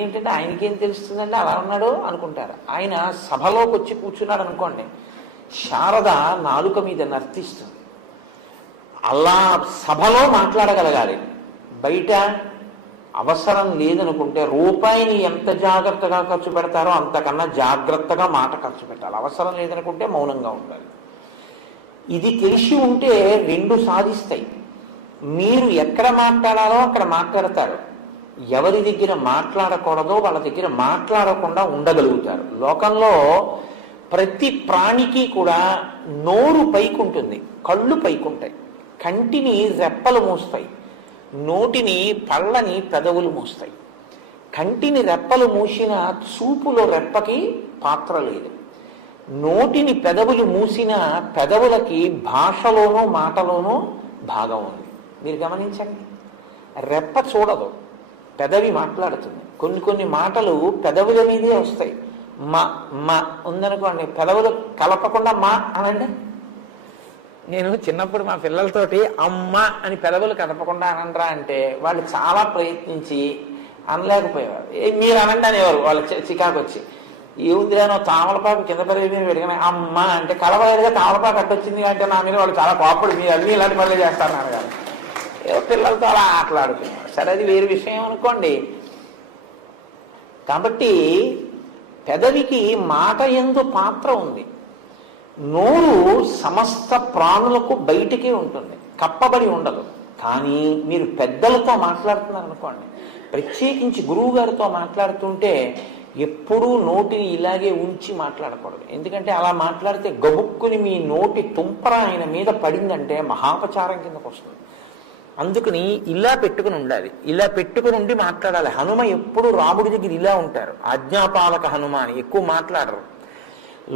ఏంటంటే ఆయనకేం తెలుస్తుందండి అలా ఉన్నాడు అనుకుంటారు. ఆయన సభలోకి వచ్చి కూర్చున్నాడు అనుకోండి, శారద నాలుక మీద నర్తిస్తుంది. అలా సభలో మాట్లాడగలగాలి. బయట అవసరం లేదనుకుంటే రూపాయిని ఎంత జాగ్రత్తగా ఖర్చు పెడతారో అంతకన్నా జాగ్రత్తగా మాట ఖర్చు పెట్టాలి. అవసరం లేదనుకుంటే మౌనంగా ఉండాలి. ఇది తెలిసి ఉంటే రెండు సాధిస్తాయి. మీరు ఎక్కడ మాట్లాడాలో అక్కడ మాట్లాడతారు, ఎవరి దగ్గర మాట్లాడకూడదో వాళ్ళ దగ్గర మాట్లాడకుండా ఉండగలుగుతారు. లోకంలో ప్రతి ప్రాణికి కూడా నోరు పైకుంటుంది, కళ్ళు పైకుంటాయి, కంటిని రెప్పలు మూస్తాయి, నోటిని పళ్ళని పెదవులు మూస్తాయి. కంటిని రెప్పలు మూసిన చూపులో రెప్పకి పాత్ర లేదు. నోటిని పెదవులు మూసిన పెదవులకి భాషలోనూ మాటలోనూ భాగం ఉంది. మీరు గమనించండి, రెప్ప చూడదు, పెదవి మాట్లాడుతుంది. కొన్ని కొన్ని మాటలు పెదవుల మీదే వస్తాయి. మా మా ఉందనుకోండి, పెదవులు కలపకుండా మా అనండి. నేను చిన్నప్పుడు మా పిల్లలతోటి అమ్మ అని పెదవులు కలపకుండా అనండ్రా అంటే వాళ్ళు చాలా ప్రయత్నించి అనలేకపోయేవారు. మీరు అనండి అనేవారు వాళ్ళు చికాకు వచ్చి. ఏముందిలేనో తామలపాకు కింద పెరిగి మీద పెరిగిన అమ్మ అంటే కలవలేదుగా తామలపాకు అట్టొచ్చింది అంటే నా మీద వాళ్ళు చాలా కోపడు, మీరు అన్నీ ఇలాంటి పనులు చేస్తారన్నారు కదా. ఏదో పిల్లలతో అలా ఆటలాడుతున్నారు. సరే, అది వేరు విషయం అనుకోండి. కాబట్టి పెదవికి మాట యందు పాత్ర ఉంది. నోరు సమస్త ప్రాణులకు బయటికి ఉంటుంది, కప్పబడి ఉండదు. కానీ మీరు పెద్దలతో మాట్లాడుతున్నారు అనుకోండి, ప్రత్యేకించి గురువు గారితో మాట్లాడుతుంటే ఎప్పుడూ నోటిని ఇలాగే ఉంచి మాట్లాడకూడదు. ఎందుకంటే అలా మాట్లాడితే గబుక్కుని మీ నోటి తుంపర ఆయన మీద పడిందంటే మహాపచారం కిందకు వస్తుంది. అందుకని ఇలా పెట్టుకుని ఉండాలి, ఇలా పెట్టుకుని ఉండి మాట్లాడాలి. హనుమ ఎప్పుడు రాముడి దగ్గర ఇలా ఉంటారు, ఆజ్ఞాపాలక హనుమ అని ఎక్కువ మాట్లాడరు.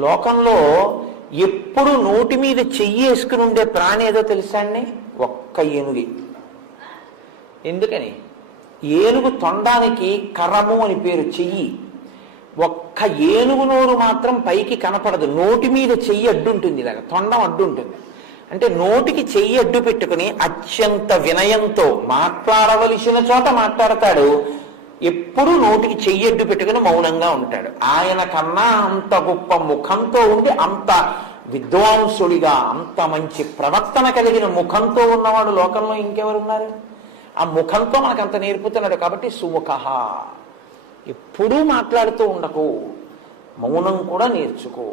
లోకంలో ఎప్పుడు నోటి మీద చెయ్యి వేసుకుని ఉండే ప్రాణి ఏదో తెలుసా అండి? ఒక్క ఏనుగి. ఎందుకని? ఏనుగు తొండానికి కర్రము అని పేరు, చెయ్యి. ఒక్క ఏనుగు నోరు మాత్రం పైకి కనపడదు, నోటి మీద చెయ్యి అడ్డుంటుంది, ఇలాగ తొండం అడ్డుంటుంది. అంటే నోటికి చెయ్యి అడ్డు పెట్టుకుని అత్యంత వినయంతో మాట్లాడవలసిన చోట మాట్లాడతాడు. ఎప్పుడు నోటికి చెయ్యి అడ్డు పెట్టుకుని మౌనంగా ఉంటాడు. ఆయన కన్నా అంత గొప్ప ముఖంతో ఉండి, అంత విద్వాంసుడిగా, అంత మంచి ప్రవర్తన కలిగిన ముఖంతో ఉన్నవాడు లోకంలో ఇంకెవరున్నారు? ఆ ముఖంతో మనకు అంత నేర్పుతున్నాడు. కాబట్టి సుముఖ, ఎప్పుడూ మాట్లాడుతూ ఉండకు, మౌనం కూడా నేర్చుకో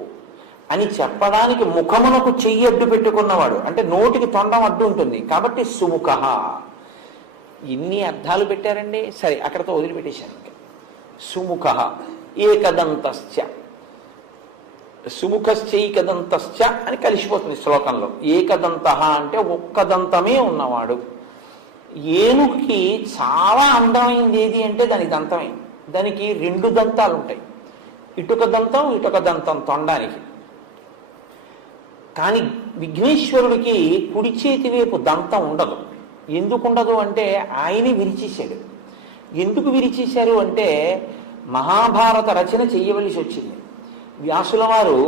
అని చెప్పడానికి ముఖమునకు చెయ్యి అడ్డు పెట్టుకున్నవాడు. అంటే నోటికి తొండం అడ్డు ఉంటుంది కాబట్టి సుముఖ. ఇన్ని అర్థాలు పెట్టారండి. సరే, అక్కడతో వదిలిపెట్టేశాను. ఇంకా సుముఖ ఏకదంతశ్చ, సుముఖశ్చైకదంతశ్చ అని కలిసిపోతుంది శ్లోకంలో. ఏకదంత అంటే ఒక్క దంతమే ఉన్నవాడు. ఏనుగుకి చాలా అందమైంది ఏది అంటే దాని దంతమే. దానికి రెండు దంతాలు ఉంటాయి, ఇటుక దంతం ఇటుక దంతం తొండానికి. కానీ విఘ్నేశ్వరుడికి కుడి చేతి వైపు దంతం ఉండదు. ఎందుకు ఉండదు అంటే ఆయనే విరిచేశాడు. ఎందుకు విరిచేశారు అంటే మహాభారత రచన చెయ్యవలసి వచ్చింది. వ్యాసుల వారు,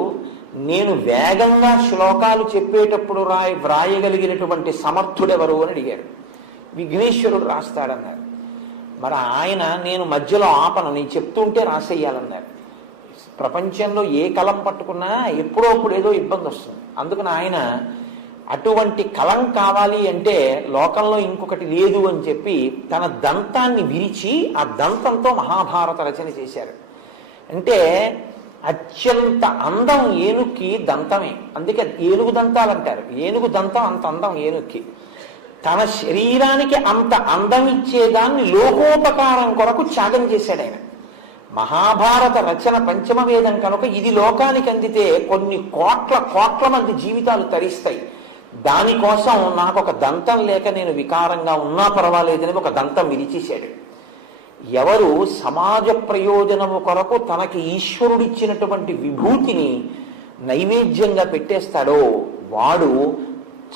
నేను వేగంగా శ్లోకాలు చెప్పేటప్పుడు వ్రాయగలిగినటువంటి సమర్థుడెవరు అని అడిగారు. విఘ్నేశ్వరుడు రాస్తాడన్నారు. మరి ఆయన, నేను మధ్యలో ఆపను, నేను చెప్తుంటే రాసేయాలన్నారు. ప్రపంచంలో ఏ కలం పట్టుకున్నా ఎప్పుడో అప్పుడు ఏదో ఇబ్బంది వస్తుంది. అందుకని ఆయన అటువంటి కలం కావాలి అంటే లోకంలో ఇంకొకటి లేదు అని చెప్పి తన దంతాన్ని విరిచి ఆ దంతంతో మహాభారత రచన చేశారు. అంటే అత్యంత అందం ఏనుగుకి దంతమే. అందుకే ఏనుగు దంతాలు అంటారు. ఏనుగు దంతం అంత అందం ఏనుగుకి. తన శరీరానికి అంత అందం ఇచ్చేదాన్ని లోకోపకారం కొరకు త్యాగం చేశాడు ఆయన. మహాభారత రచన పంచమ వేదం కనుక ఇది లోకానికి అందితే కొన్ని కోట్ల మంది జీవితాలు తరిస్తాయి. దానికోసం నాకు ఒక దంతం లేక నేను వికారంగా ఉన్నా పర్వాలేదని ఒక దంతం విరిచేశాడు. ఎవరు సమాజ ప్రయోజనము కొరకు తనకి ఈశ్వరుడిచ్చినటువంటి విభూతిని నైవేద్యంగా పెట్టేస్తాడో వాడు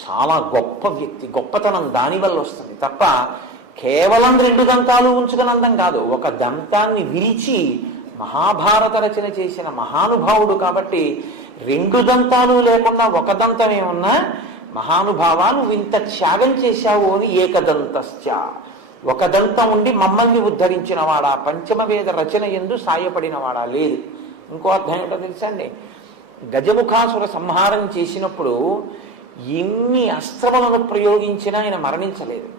చాలా గొప్ప వ్యక్తి. గొప్పతనం దానివల్ల వస్తుంది తప్ప కేవలం రెండు దంతాలు ఉంచుకుని అందం కాదు. ఒక దంతాన్ని విరిచి మహాభారత రచన చేసిన మహానుభావుడు కాబట్టి రెండు దంతాలు లేకుండా ఒక దంతమే ఉన్నా మహానుభావా నువ్వు ఇంత త్యాగం చేశావు అని ఏకదంతశ్చ, ఒక దంతం ఉండి మమ్మల్ని ఉద్ధరించిన వాడా, పంచమ వేద రచన యందు సాయపడినవాడా లేదు. ఇంకో అర్థం ఏంటో తెలుసా అండి? గజముఖాసుర సంహారం చేసినప్పుడు ఎన్ని అస్త్రములను ప్రయోగించినా ఆయన మరణించలేదు.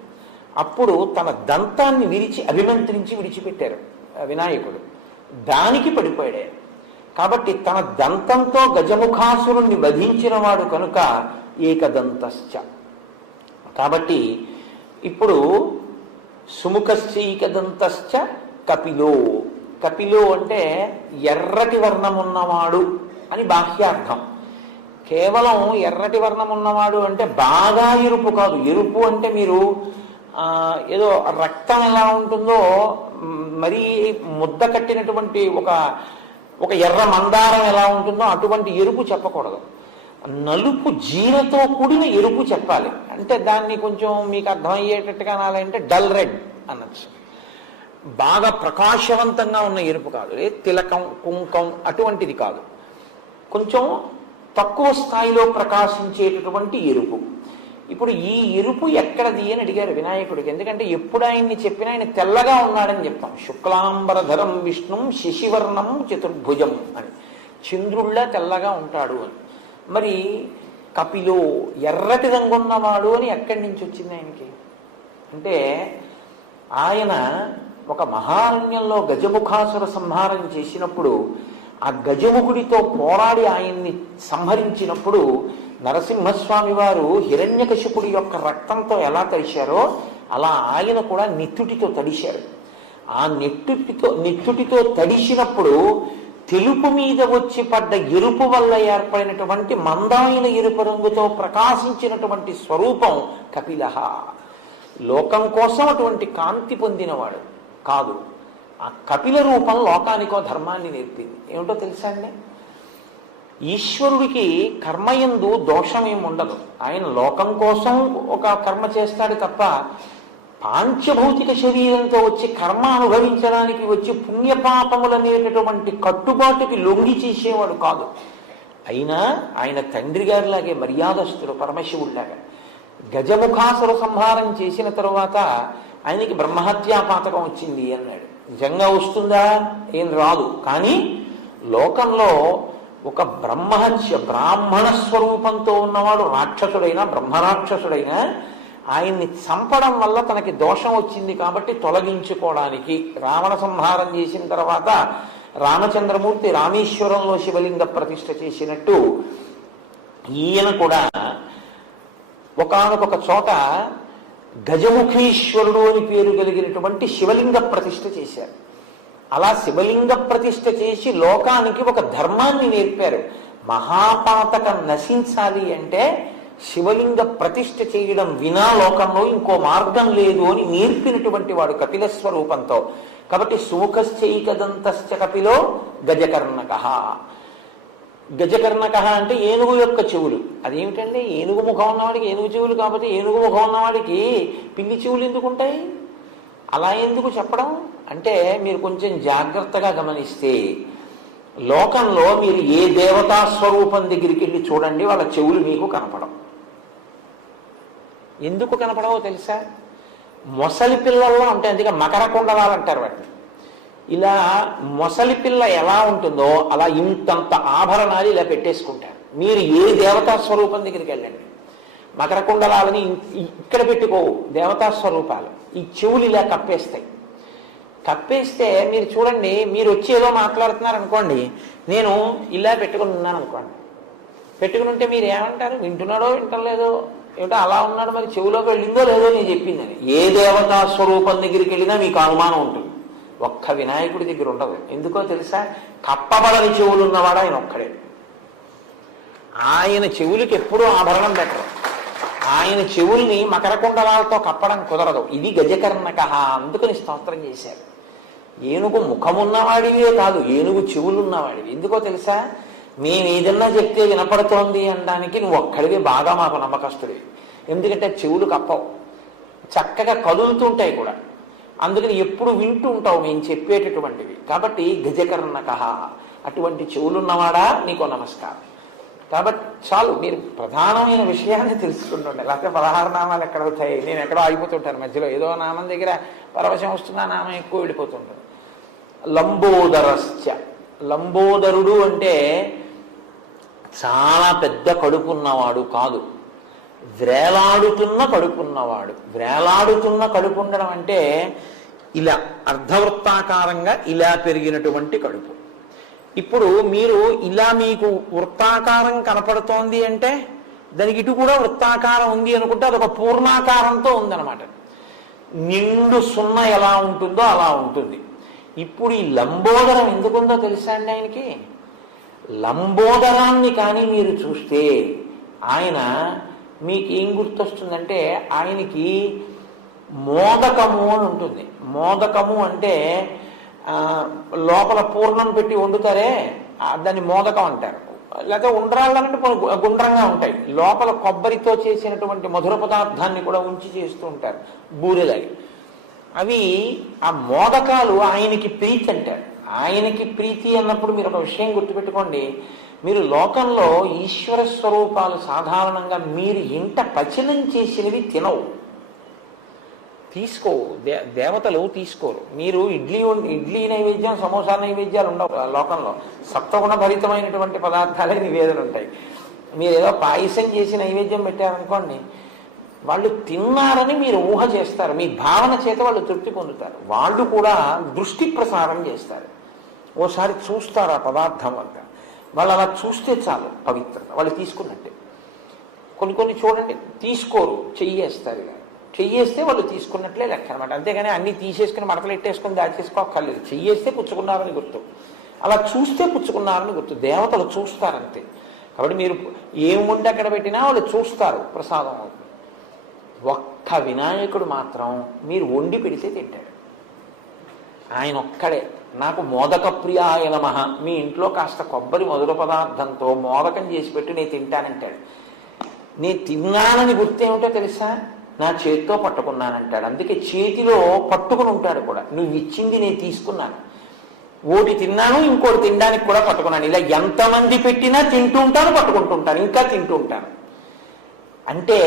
అప్పుడు తన దంతాన్ని విరిచి అభిమంత్రించి విడిచిపెట్టారు వినాయకుడు. దానికి పడిపోయాడు. కాబట్టి తన దంతంతో గజముఖాసురుణ్ణి వధించిన వాడు కనుక ఏకదంతశ్చ. కాబట్టి ఇప్పుడు సుముఖశ్చైకదంతశ్చ కపిలో. కపిలో అంటే ఎర్రటి వర్ణం ఉన్నవాడు అని బాహ్యార్థం. కేవలం ఎర్రటి వర్ణం ఉన్నవాడు అంటే బాగా ఎరుపు కాదు. ఎరుపు అంటే మీరు ఏదో రక్తం ఎలా ఉంటుందో మరీ ముద్ద కట్టినటువంటి ఒక ఎర్ర మందారం ఎలా ఉంటుందో అటువంటి ఎరుపు చెప్పకూడదు. నలుపు జీరతో కూడిన ఎరుపు చెప్పాలి. అంటే దాన్ని కొంచెం మీకు అర్థమయ్యేటట్టుగా అనాలంటే డల్ రెడ్ అనొచ్చు. బాగా ప్రకాశవంతంగా ఉన్న ఎరుపు కాదు, తిలకం కుంకం అటువంటిది కాదు, కొంచెం తక్కువ స్థాయిలో ప్రకాశించేటటువంటి ఎరుపు. ఇప్పుడు ఈ ఎరుపు ఎక్కడది అని అడిగారు వినాయకుడికి. ఎందుకంటే ఎప్పుడు ఆయన్ని చెప్పినా ఆయన తెల్లగా ఉన్నాడని చెప్తాం. శుక్లాంబరధరం విష్ణుం శశివర్ణం చతుర్భుజం అని, చంద్రుళ్ళ తెల్లగా ఉంటాడు అని. మరి కపిలో ఎర్రటి రంగున్నవాడు అని ఎక్కడి నుంచి వచ్చింది ఆయనకి అంటే, ఆయన ఒక మహారణ్యంలో గజముఖాసుర సంహారం చేసినప్పుడు, ఆ గజముఖుడితో పోరాడి ఆయన్ని సంహరించినప్పుడు నరసింహస్వామి వారు హిరణ్యకశిపుడి యొక్క రక్తంతో ఎలా తడిశారో అలా ఆయన కూడా నెత్తుటితో తడిశారు. ఆ నెత్తుటితో తడిసినప్పుడు తెలుపు మీద వచ్చి పడ్డ ఎరుపు వల్ల ఏర్పడినటువంటి మందాయిన ఎరుపు రంగుతో ప్రకాశించినటువంటి స్వరూపం కపిలః. లోకం కోసం అటువంటి కాంతి పొందినవాడు కాదు. ఆ కపిల రూపం లోకానికో ధర్మాన్ని నేర్పింది. ఏమిటో తెలుసా అండి, ఈశ్వరుడికి కర్మయందు దోషమేమి ఉండదు. ఆయన లోకం కోసం ఒక కర్మ చేస్తాడు తప్ప పాంచభౌతిక శరీరంతో వచ్చి కర్మ అనుభవించడానికి వచ్చి పుణ్యపాపములనేటటువంటి కట్టుబాటుకి లొంగి చేసేవాడు కాదు. అయినా ఆయన తండ్రి గారిలాగే మర్యాదస్తుడు, పరమశివుడిలాగా. గజముఖాసుర సంహారం చేసిన తరువాత ఆయనకి బ్రహ్మహత్యా పాతకం వచ్చింది అన్నాడు. నిజంగా వస్తుందా? ఏం రాదు. కానీ లోకంలో ఒక బ్రాహ్మణ స్వరూపంతో ఉన్నవాడు రాక్షసుడైనా బ్రహ్మరాక్షసుడైనా ఆయన్ని చంపడం వల్ల తనకి దోషం వచ్చింది కాబట్టి తొలగించుకోవడానికి రావణ సంహారం చేసిన తర్వాత రామచంద్రమూర్తి రామేశ్వరంలో శివలింగ ప్రతిష్ఠ చేసినట్టు ఈయన కూడా ఒకానొక చోట గజముఖీశ్వరుడు అని పేరు కలిగినటువంటి శివలింగ ప్రతిష్ఠ చేశారు. అలా శివలింగ ప్రతిష్ఠ చేసి లోకానికి ఒక ధర్మాన్ని నేర్పారు. మహాపాతకం నశించాలి అంటే శివలింగ ప్రతిష్ఠ చేయడం వినా లోకంలో ఇంకో మార్గం లేదు అని నేర్పినటువంటి వాడు కపిల స్వరూపంతో. కాబట్టి సుముఖశ్చైకదంతశ్చ కపిలో గజకర్ణకః. గజకర్ణకః అంటే ఏనుగు యొక్క చెవులు. అదేమిటంటే ఏనుగు ముఖం ఉన్నవాడికి ఏనుగు చెవులు, కాబట్టి ఏనుగు ముఖం ఉన్నవాడికి పిల్లి చెవులు ఎందుకు ఉంటాయి? అలా ఎందుకు చెప్పడం అంటే, మీరు కొంచెం జాగ్రత్తగా గమనిస్తే లోకంలో మీరు ఏ దేవతా స్వరూపం దగ్గరికి వెళ్ళి చూడండి, వాళ్ళ చెవులు మీకు కనపడవు. ఎందుకు కనపడవో తెలుసా? మొసలి పిల్లల్లో ఉంటాయి, అందుకే మకర కుండలాలు అంటారు వాటిని. ఇలా మొసలి పిల్ల ఎలా ఉంటుందో అలా ఇంతంత ఆభరణాలు ఇలా పెట్టేసుకుంటారు. మీరు ఏ దేవతా స్వరూపం దగ్గరికి వెళ్ళండి, మకర కుండలాలని ఇక్కడ పెట్టుకోవు దేవతా స్వరూపాలు. ఈ చెవులు ఇలా కప్పేస్తాయి. కప్పేస్తే మీరు చూడండి, మీరు వచ్చి ఏదో మాట్లాడుతున్నారు అనుకోండి, నేను ఇలా పెట్టుకుని ఉన్నాను అనుకోండి, పెట్టుకుని ఉంటే మీరు ఏమంటారు? వింటున్నాడో వింటలేదో, ఏమిటో అలా ఉన్నాడు, మరి చెవులోకి వెళ్ళిందో లేదో నేను చెప్పిందని. ఏ దేవతా స్వరూపం దగ్గరికి వెళ్ళినా మీకు అనుమానం ఉంటుంది. ఒక్క వినాయకుడి దగ్గర ఉండదు. ఎందుకో తెలుసా? కప్పబడని చెవులు ఉన్నవాడు ఆయన ఒక్కడే. ఆయన చెవులకి ఎప్పుడూ ఆభరణం పెట్టరు. ఆయన చెవుల్ని మకర కుండలాలతో కప్పడం కుదరదు. ఇది గజకర్ణకః. అందుకని స్తోత్రం చేశారు. ఏనుగు ముఖమున్నవాడివే కాదు, ఏనుగు చెవులున్నవాడివి. ఎందుకో తెలుసా? మేము ఏదన్నా చెప్తే వినపడుతోంది అనడానికి నువ్వు ఒక్కడివి బాగా మాకు నమ్మకస్తుడివి. ఎందుకంటే చెవులు కప్పవు, చక్కగా కదులుతుంటాయి కూడా. అందుకని ఎప్పుడు వింటూ ఉంటావు మేము చెప్పేటటువంటివి. కాబట్టి గజకర్ణకః, అటువంటి చెవులున్నవాడా నీకో నమస్కారం. కాబట్టి చాలు, మీరు ప్రధానమైన విషయాన్ని తెలుసుకుంటుండే. లేకపోతే 16 నామాలు ఎక్కడవుతాయి? నేను ఎక్కడో ఆగిపోతుంటాను మధ్యలో, ఏదో నామం దగ్గర పరవశం వస్తున్నా నామం ఎక్కువ వెళ్ళిపోతుంటుంది. లంబోదరశ్చ, లంబోదరుడు అంటే చాలా పెద్ద కడుపున్నవాడు కాదు, వ్రేలాడుతున్న కడుపున్నవాడు. వ్రేలాడుతున్న కడుపు ఉండడం అంటే ఇలా అర్ధవృత్తాకారంగా ఇలా పెరిగినటువంటి కడుపు. ఇప్పుడు మీరు ఇలా మీకు వృత్తాకారం కనపడుతోంది అంటే దానికి ఇటు కూడా వృత్తాకారం ఉంది అనుకుంటే అదొక పూర్ణాకారంతో ఉందన్నమాట. నిండు సున్న ఎలా ఉంటుందో అలా ఉంటుంది. ఇప్పుడు ఈ లంబోదరం ఎందుకుందో తెలుసా అండి ఆయనకి? లంబోదరాన్ని కానీ మీరు చూస్తే ఆయన మీకు ఏం గుర్తొస్తుందంటే, ఆయనకి మోదకము అని ఉంటుంది. మోదకము అంటే లోపల పూర్ణం పెట్టి వండుతారే, దాన్ని మోదకం అంటారు. లేకపోతే ఉండ్రాళ్ళంటే గుండ్రంగా ఉంటాయి, లోపల కొబ్బరితో చేసినటువంటి మధుర పదార్థాన్ని కూడా ఉంచి చేస్తూ ఉంటారు బూరెలాగి. అవి ఆ మోదకాలు ఆయనకి ప్రీతి అంటారు. ఆయనకి ప్రీతి అన్నప్పుడు మీరు ఒక విషయం గుర్తుపెట్టుకోండి, మీరు లోకంలో ఈశ్వర స్వరూపాలు సాధారణంగా మీరు ఇంట పచనం చేసినవి తినవు, తీసుకోవు, దేవతలు తీసుకోరు. మీరు ఇడ్లీ నైవేద్యం, సమోసా నైవేద్యాలు ఉండవు లోకంలో, సప్తగుణ భరితమైనటువంటి పదార్థాలే నివేదన ఉంటాయి. మీరు ఏదో పాయసం చేసి నైవేద్యం పెట్టారనుకోండి, వాళ్ళు తిన్నారని మీరు ఊహ చేస్తారు, మీ భావన చేత వాళ్ళు తృప్తి పొందుతారు. వాళ్ళు కూడా దృష్టి ప్రసారం చేస్తారు, ఓసారి చూస్తారు ఆ పదార్థం వల్ల. వాళ్ళు అలా చూస్తే చాలు పవిత్రత, వాళ్ళు తీసుకున్నట్టే. కొన్ని చూడండి తీసుకోరు, చెయ్యేస్తారు. ఇలా చెయ్యేస్తే వాళ్ళు తీసుకున్నట్లే లెక్క అనమాట. అంతేగాని అన్ని తీసేసుకుని మడతలు ఎట్టేసుకుని దాచేసుకోక్కర్లేదు. చెయ్యేస్తే పుచ్చుకున్నారని గుర్తు, అలా చూస్తే పుచ్చుకున్నారని గుర్తు. దేవతలు చూస్తారంతే. కాబట్టి మీరు ఏం ఉండి అక్కడ పెట్టినా వాళ్ళు చూస్తారు, ప్రసాదం అవుతుంది. ఒక్క వినాయకుడు మాత్రం మీరు వండి పెడితే తింటాడు. ఆయన ఒక్కడే నాకు మోదక ప్రియాయ నమః, మీ ఇంట్లో కాస్త కొబ్బరి మధుర పదార్థంతో మోదకం చేసి పెట్టి నేను తింటానంటాడు. నేను తిన్నానని గుర్తేమిటో తెలుసా, నా చేతితో పట్టుకున్నానంటాడు. అందుకే చేతిలో పట్టుకుని ఉంటాడు కూడా, నువ్వు ఇచ్చింది నేను తీసుకున్నాను, ఓటి తిన్నాను ఇంకోటి తినడానికి కూడా పట్టుకున్నాను. ఇలా ఎంతమంది పెట్టినా తింటూ ఉంటాను, పట్టుకుంటూ ఉంటాను, ఇంకా తింటూ ఉంటాను. అంటే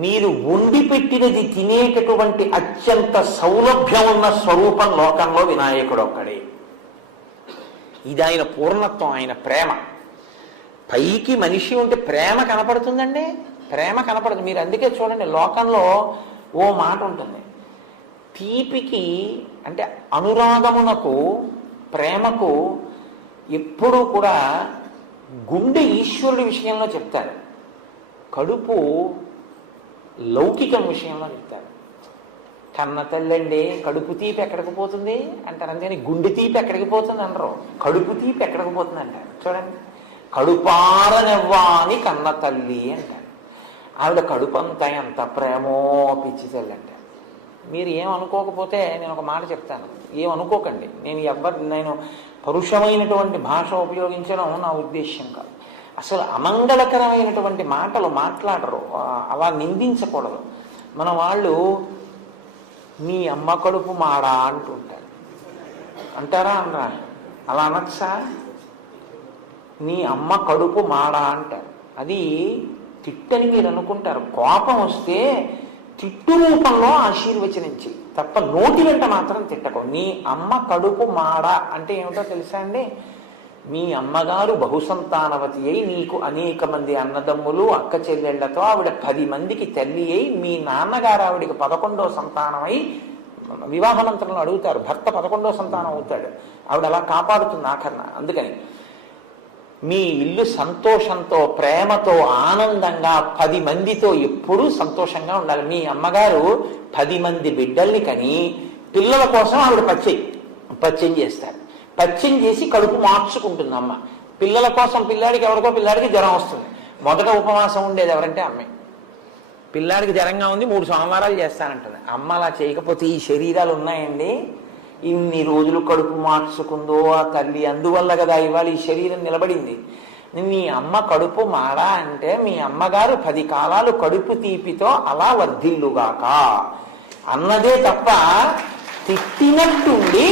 మీరు వండి పెట్టినది తినేటటువంటి అత్యంత సౌలభ్యం ఉన్న స్వరూపం లోకంలో వినాయకుడు ఒక్కడే. ఇది ఆయన పూర్ణత్వం, ఆయన ప్రేమ. పైకి మనిషి ఉంటే ప్రేమ కనపడుతుందండి, ప్రేమ కనపడదు. మీరు అందుకే చూడండి, లోకంలో ఓ మాట ఉంటుంది, తీపికి అంటే అనురాగమునకు, ప్రేమకు ఎప్పుడూ కూడా గుండె ఈశ్వరుడి విషయంలో చెప్తారు, కడుపు లౌకికం విషయంలో చెప్తారు. కన్న తల్లండి కడుపు తీపి ఎక్కడికి పోతుంది అంటారు, అంతేని గుండె తీపి ఎక్కడికి పోతుంది అనరు, కడుపు తీపి ఎక్కడికి పోతుంది అంటారు. చూడండి, కడుపారనెవ్వాని కన్న తల్లి అంటారు. ఆవిడ కడుపంతా ఎంత ప్రేమో పిచ్చి తల్లి అంటారు. మీరు ఏమనుకోకపోతే నేను ఒక మాట చెప్తాను, ఏమనుకోకండి, నేను పరుషమైనటువంటి భాష ఉపయోగించడం నా ఉద్దేశ్యం కాదు. అసలు అమంగళకరమైనటువంటి మాటలు మాట్లాడరు, అలా నిందించకూడదు. మన వాళ్ళు మీ అమ్మ కడుపు మాడా అంటుంటారు, అంటారా అనరా? అలా అనొచ్చా? నీ అమ్మ కడుపు మాడా అంటారు. అది తిట్టని మీరు అనుకుంటారు. కోపం వస్తే తిట్టు రూపంలో ఆశీర్వచనించి తప్ప నోటి వెంట మాత్రం తిట్టకు. నీ అమ్మ కడుపు మాడా అంటే ఏమిటో తెలుసా అండి? మీ అమ్మగారు బహుసంతానవతి అయి నీకు అనేక మంది అన్నదమ్ములు అక్క చెల్లెళ్లతో ఆవిడ 10 మందికి తల్లి అయి, మీ నాన్నగారు ఆవిడికి 11వ సంతానమై, వివాహమంత్రంలో అడుగుతారు, భర్త 11వ సంతానం అవుతాడు, ఆవిడ అలా కాపాడుతుంది ఆఖరణ. అందుకని మీ ఇల్లు సంతోషంతో, ప్రేమతో, ఆనందంగా 10 మందితో ఎప్పుడూ సంతోషంగా ఉండాలి. మీ అమ్మగారు 10 మంది బిడ్డల్ని కని పిల్లల కోసం ఆవిడ పచ్చం చేస్తారు. పచ్చం చేసి కడుపు మార్చుకుంటుంది అమ్మ. పిల్లల కోసం ఎవరికో పిల్లాడికి జ్వరం వస్తుంది, మొదట ఉపవాసం ఉండేది ఎవరంటే అమ్మే. పిల్లాడికి జ్వరంగా ఉంది, 3 సోమవారాలు చేస్తానంటుంది. అమ్మ అలా చేయకపోతే ఈ శరీరాలు ఉన్నాయండి, ఇన్ని రోజులు కడుపు మార్చుకుందో ఆ తల్లి, అందువల్ల కదా ఇవాళ ఈ శరీరం నిలబడింది. మీ అమ్మ కడుపు మాడా అంటే మీ అమ్మగారు 10 కాలాలు కడుపు తీపితో అలా వర్ధిల్లుగాక అన్నదే తప్ప తిట్టినట్టుండి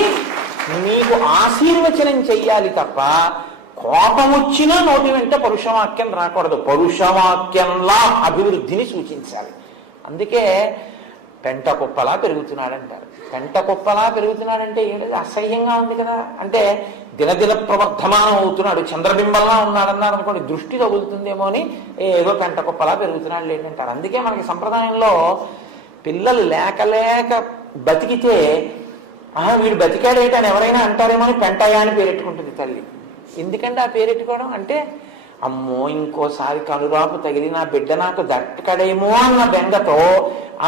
మీకు ఆశీర్వచనం చెయ్యాలి తప్ప కోపం వచ్చినా నోటి వెంట పరుషవాక్యం రాకూడదు. పరుషవాక్యంలా అభివృద్ధిని సూచించాలి. అందుకే పెంట కుప్పలా పెరుగుతున్నాడంటారు. పెంట కుప్పలా పెరుగుతున్నాడంటే ఏంటది? అసహ్యంగా ఉంది కదా. అంటే దినదిన ప్రవర్ధమానం అవుతున్నాడు, చంద్రబింబంలా ఉన్నాడన్నారు అనుకోండి, దృష్టి తగులుతుందేమో అని ఏదో పెంట కుప్పలా పెరుగుతున్నాడు లేదంటారు. అందుకే మనకి సంప్రదాయంలో పిల్లలు లేక బతికితే వీడు బతికాడేంటి అని ఎవరైనా అంటారేమో అని పెంటయ్య అని పేరెట్టుకుంటుంది తల్లి. ఎందుకంటే ఆ పేరెట్టుకోవడం అంటే, అమ్మో ఇంకోసారి కనురాపు తగిలి నా బిడ్డ నాకు దక్కడేమో అన్న బెంగతో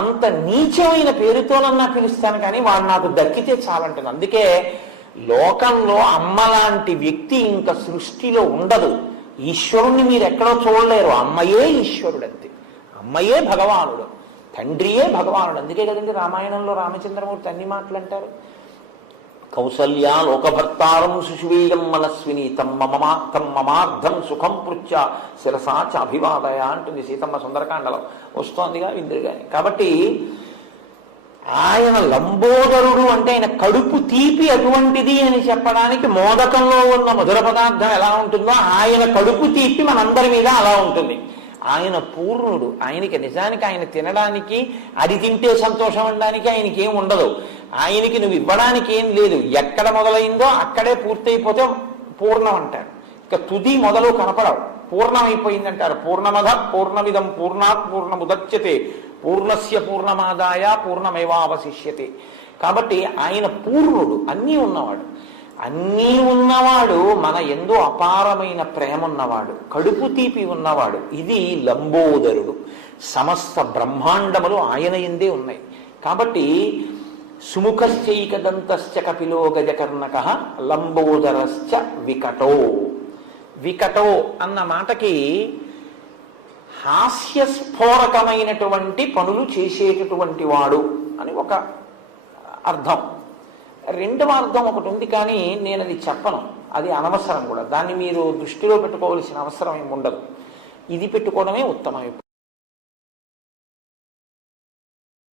అంత నీచమైన పేరుతోనన్నా పిలుస్తాను, కానీ వాడు నాకు దక్కితే చాలంటుంది. అందుకే లోకంలో అమ్మ లాంటి వ్యక్తి ఇంకా సృష్టిలో ఉండదు. ఈశ్వరుణ్ణి మీరు ఎక్కడో చూడలేరు, అమ్మయే ఈశ్వరుడు అంతే. అమ్మయే భగవానుడు, తండ్రియే భగవానుడు. అందుకే కదండి రామాయణంలో రామచంద్రమూర్తి అన్ని మాటలు అంటారు. కౌసల్యా లోకభర్తారం శిశువీయం మనస్విని మమార్థం సుఖం పృచ్చ శిరసా చ అభివాదయ అంటుంది సీతమ్మ సుందరకాండలో వస్తోందిగా ఇంద్రుగాని. కాబట్టి ఆయన లంబోదరుడు అంటే ఆయన కడుపు తీపి అటువంటిది అని చెప్పడానికి మోదకంలో ఉన్న మధుర పదార్థం ఎలా ఉంటుందో ఆయన కడుపు తీపి మనందరి మీద అలా ఉంటుంది. ఆయన పూర్ణుడు. ఆయనకి నిజానికి ఆయన తినడానికి అది తింటే సంతోషం అనడానికి ఆయనకి ఏం ఉండదు. ఆయనకి నువ్వు ఇవ్వడానికి ఏం లేదు. ఎక్కడ మొదలైందో అక్కడే పూర్తయిపోతే పూర్ణం అంటారు. ఇక తుది మొదలు కనపడవు. పూర్ణమైపోయిందంటారు. పూర్ణమద పూర్ణమిదం పూర్ణాత్ పూర్ణముదచ్యతే పూర్ణస్య పూర్ణమాదాయ పూర్ణమేవావశిష్యతే. కాబట్టి ఆయన పూర్ణుడు, అన్నీ ఉన్నవాడు. అన్నీ ఉన్నవాడు, మన యందు అపారమైన ప్రేమ ఉన్నవాడు, కడుపు తీపి ఉన్నవాడు. ఇది లంబోదరుడు. సమస్త బ్రహ్మాండములు ఆయన యందే ఉన్నాయి. కాబట్టి సుముఖశ్చైకదంతశ్చ కపిలో గజకర్ణక లంబోదరశ్చ వికటో. వికటో అన్న మాటకి హాస్యస్ఫోరకమైనటువంటి పనులు చేసేటటువంటి వాడు అని ఒక అర్థం. రెండవ అర్థం ఒకటి ఉంది, కానీ నేను అది చెప్పను. అది అనవసరం కూడా. దాన్ని మీరు దృష్టిలో పెట్టుకోవలసిన అవసరం ఏమి ఉండదు. ఇది పెట్టుకోవడమే ఉత్తమం.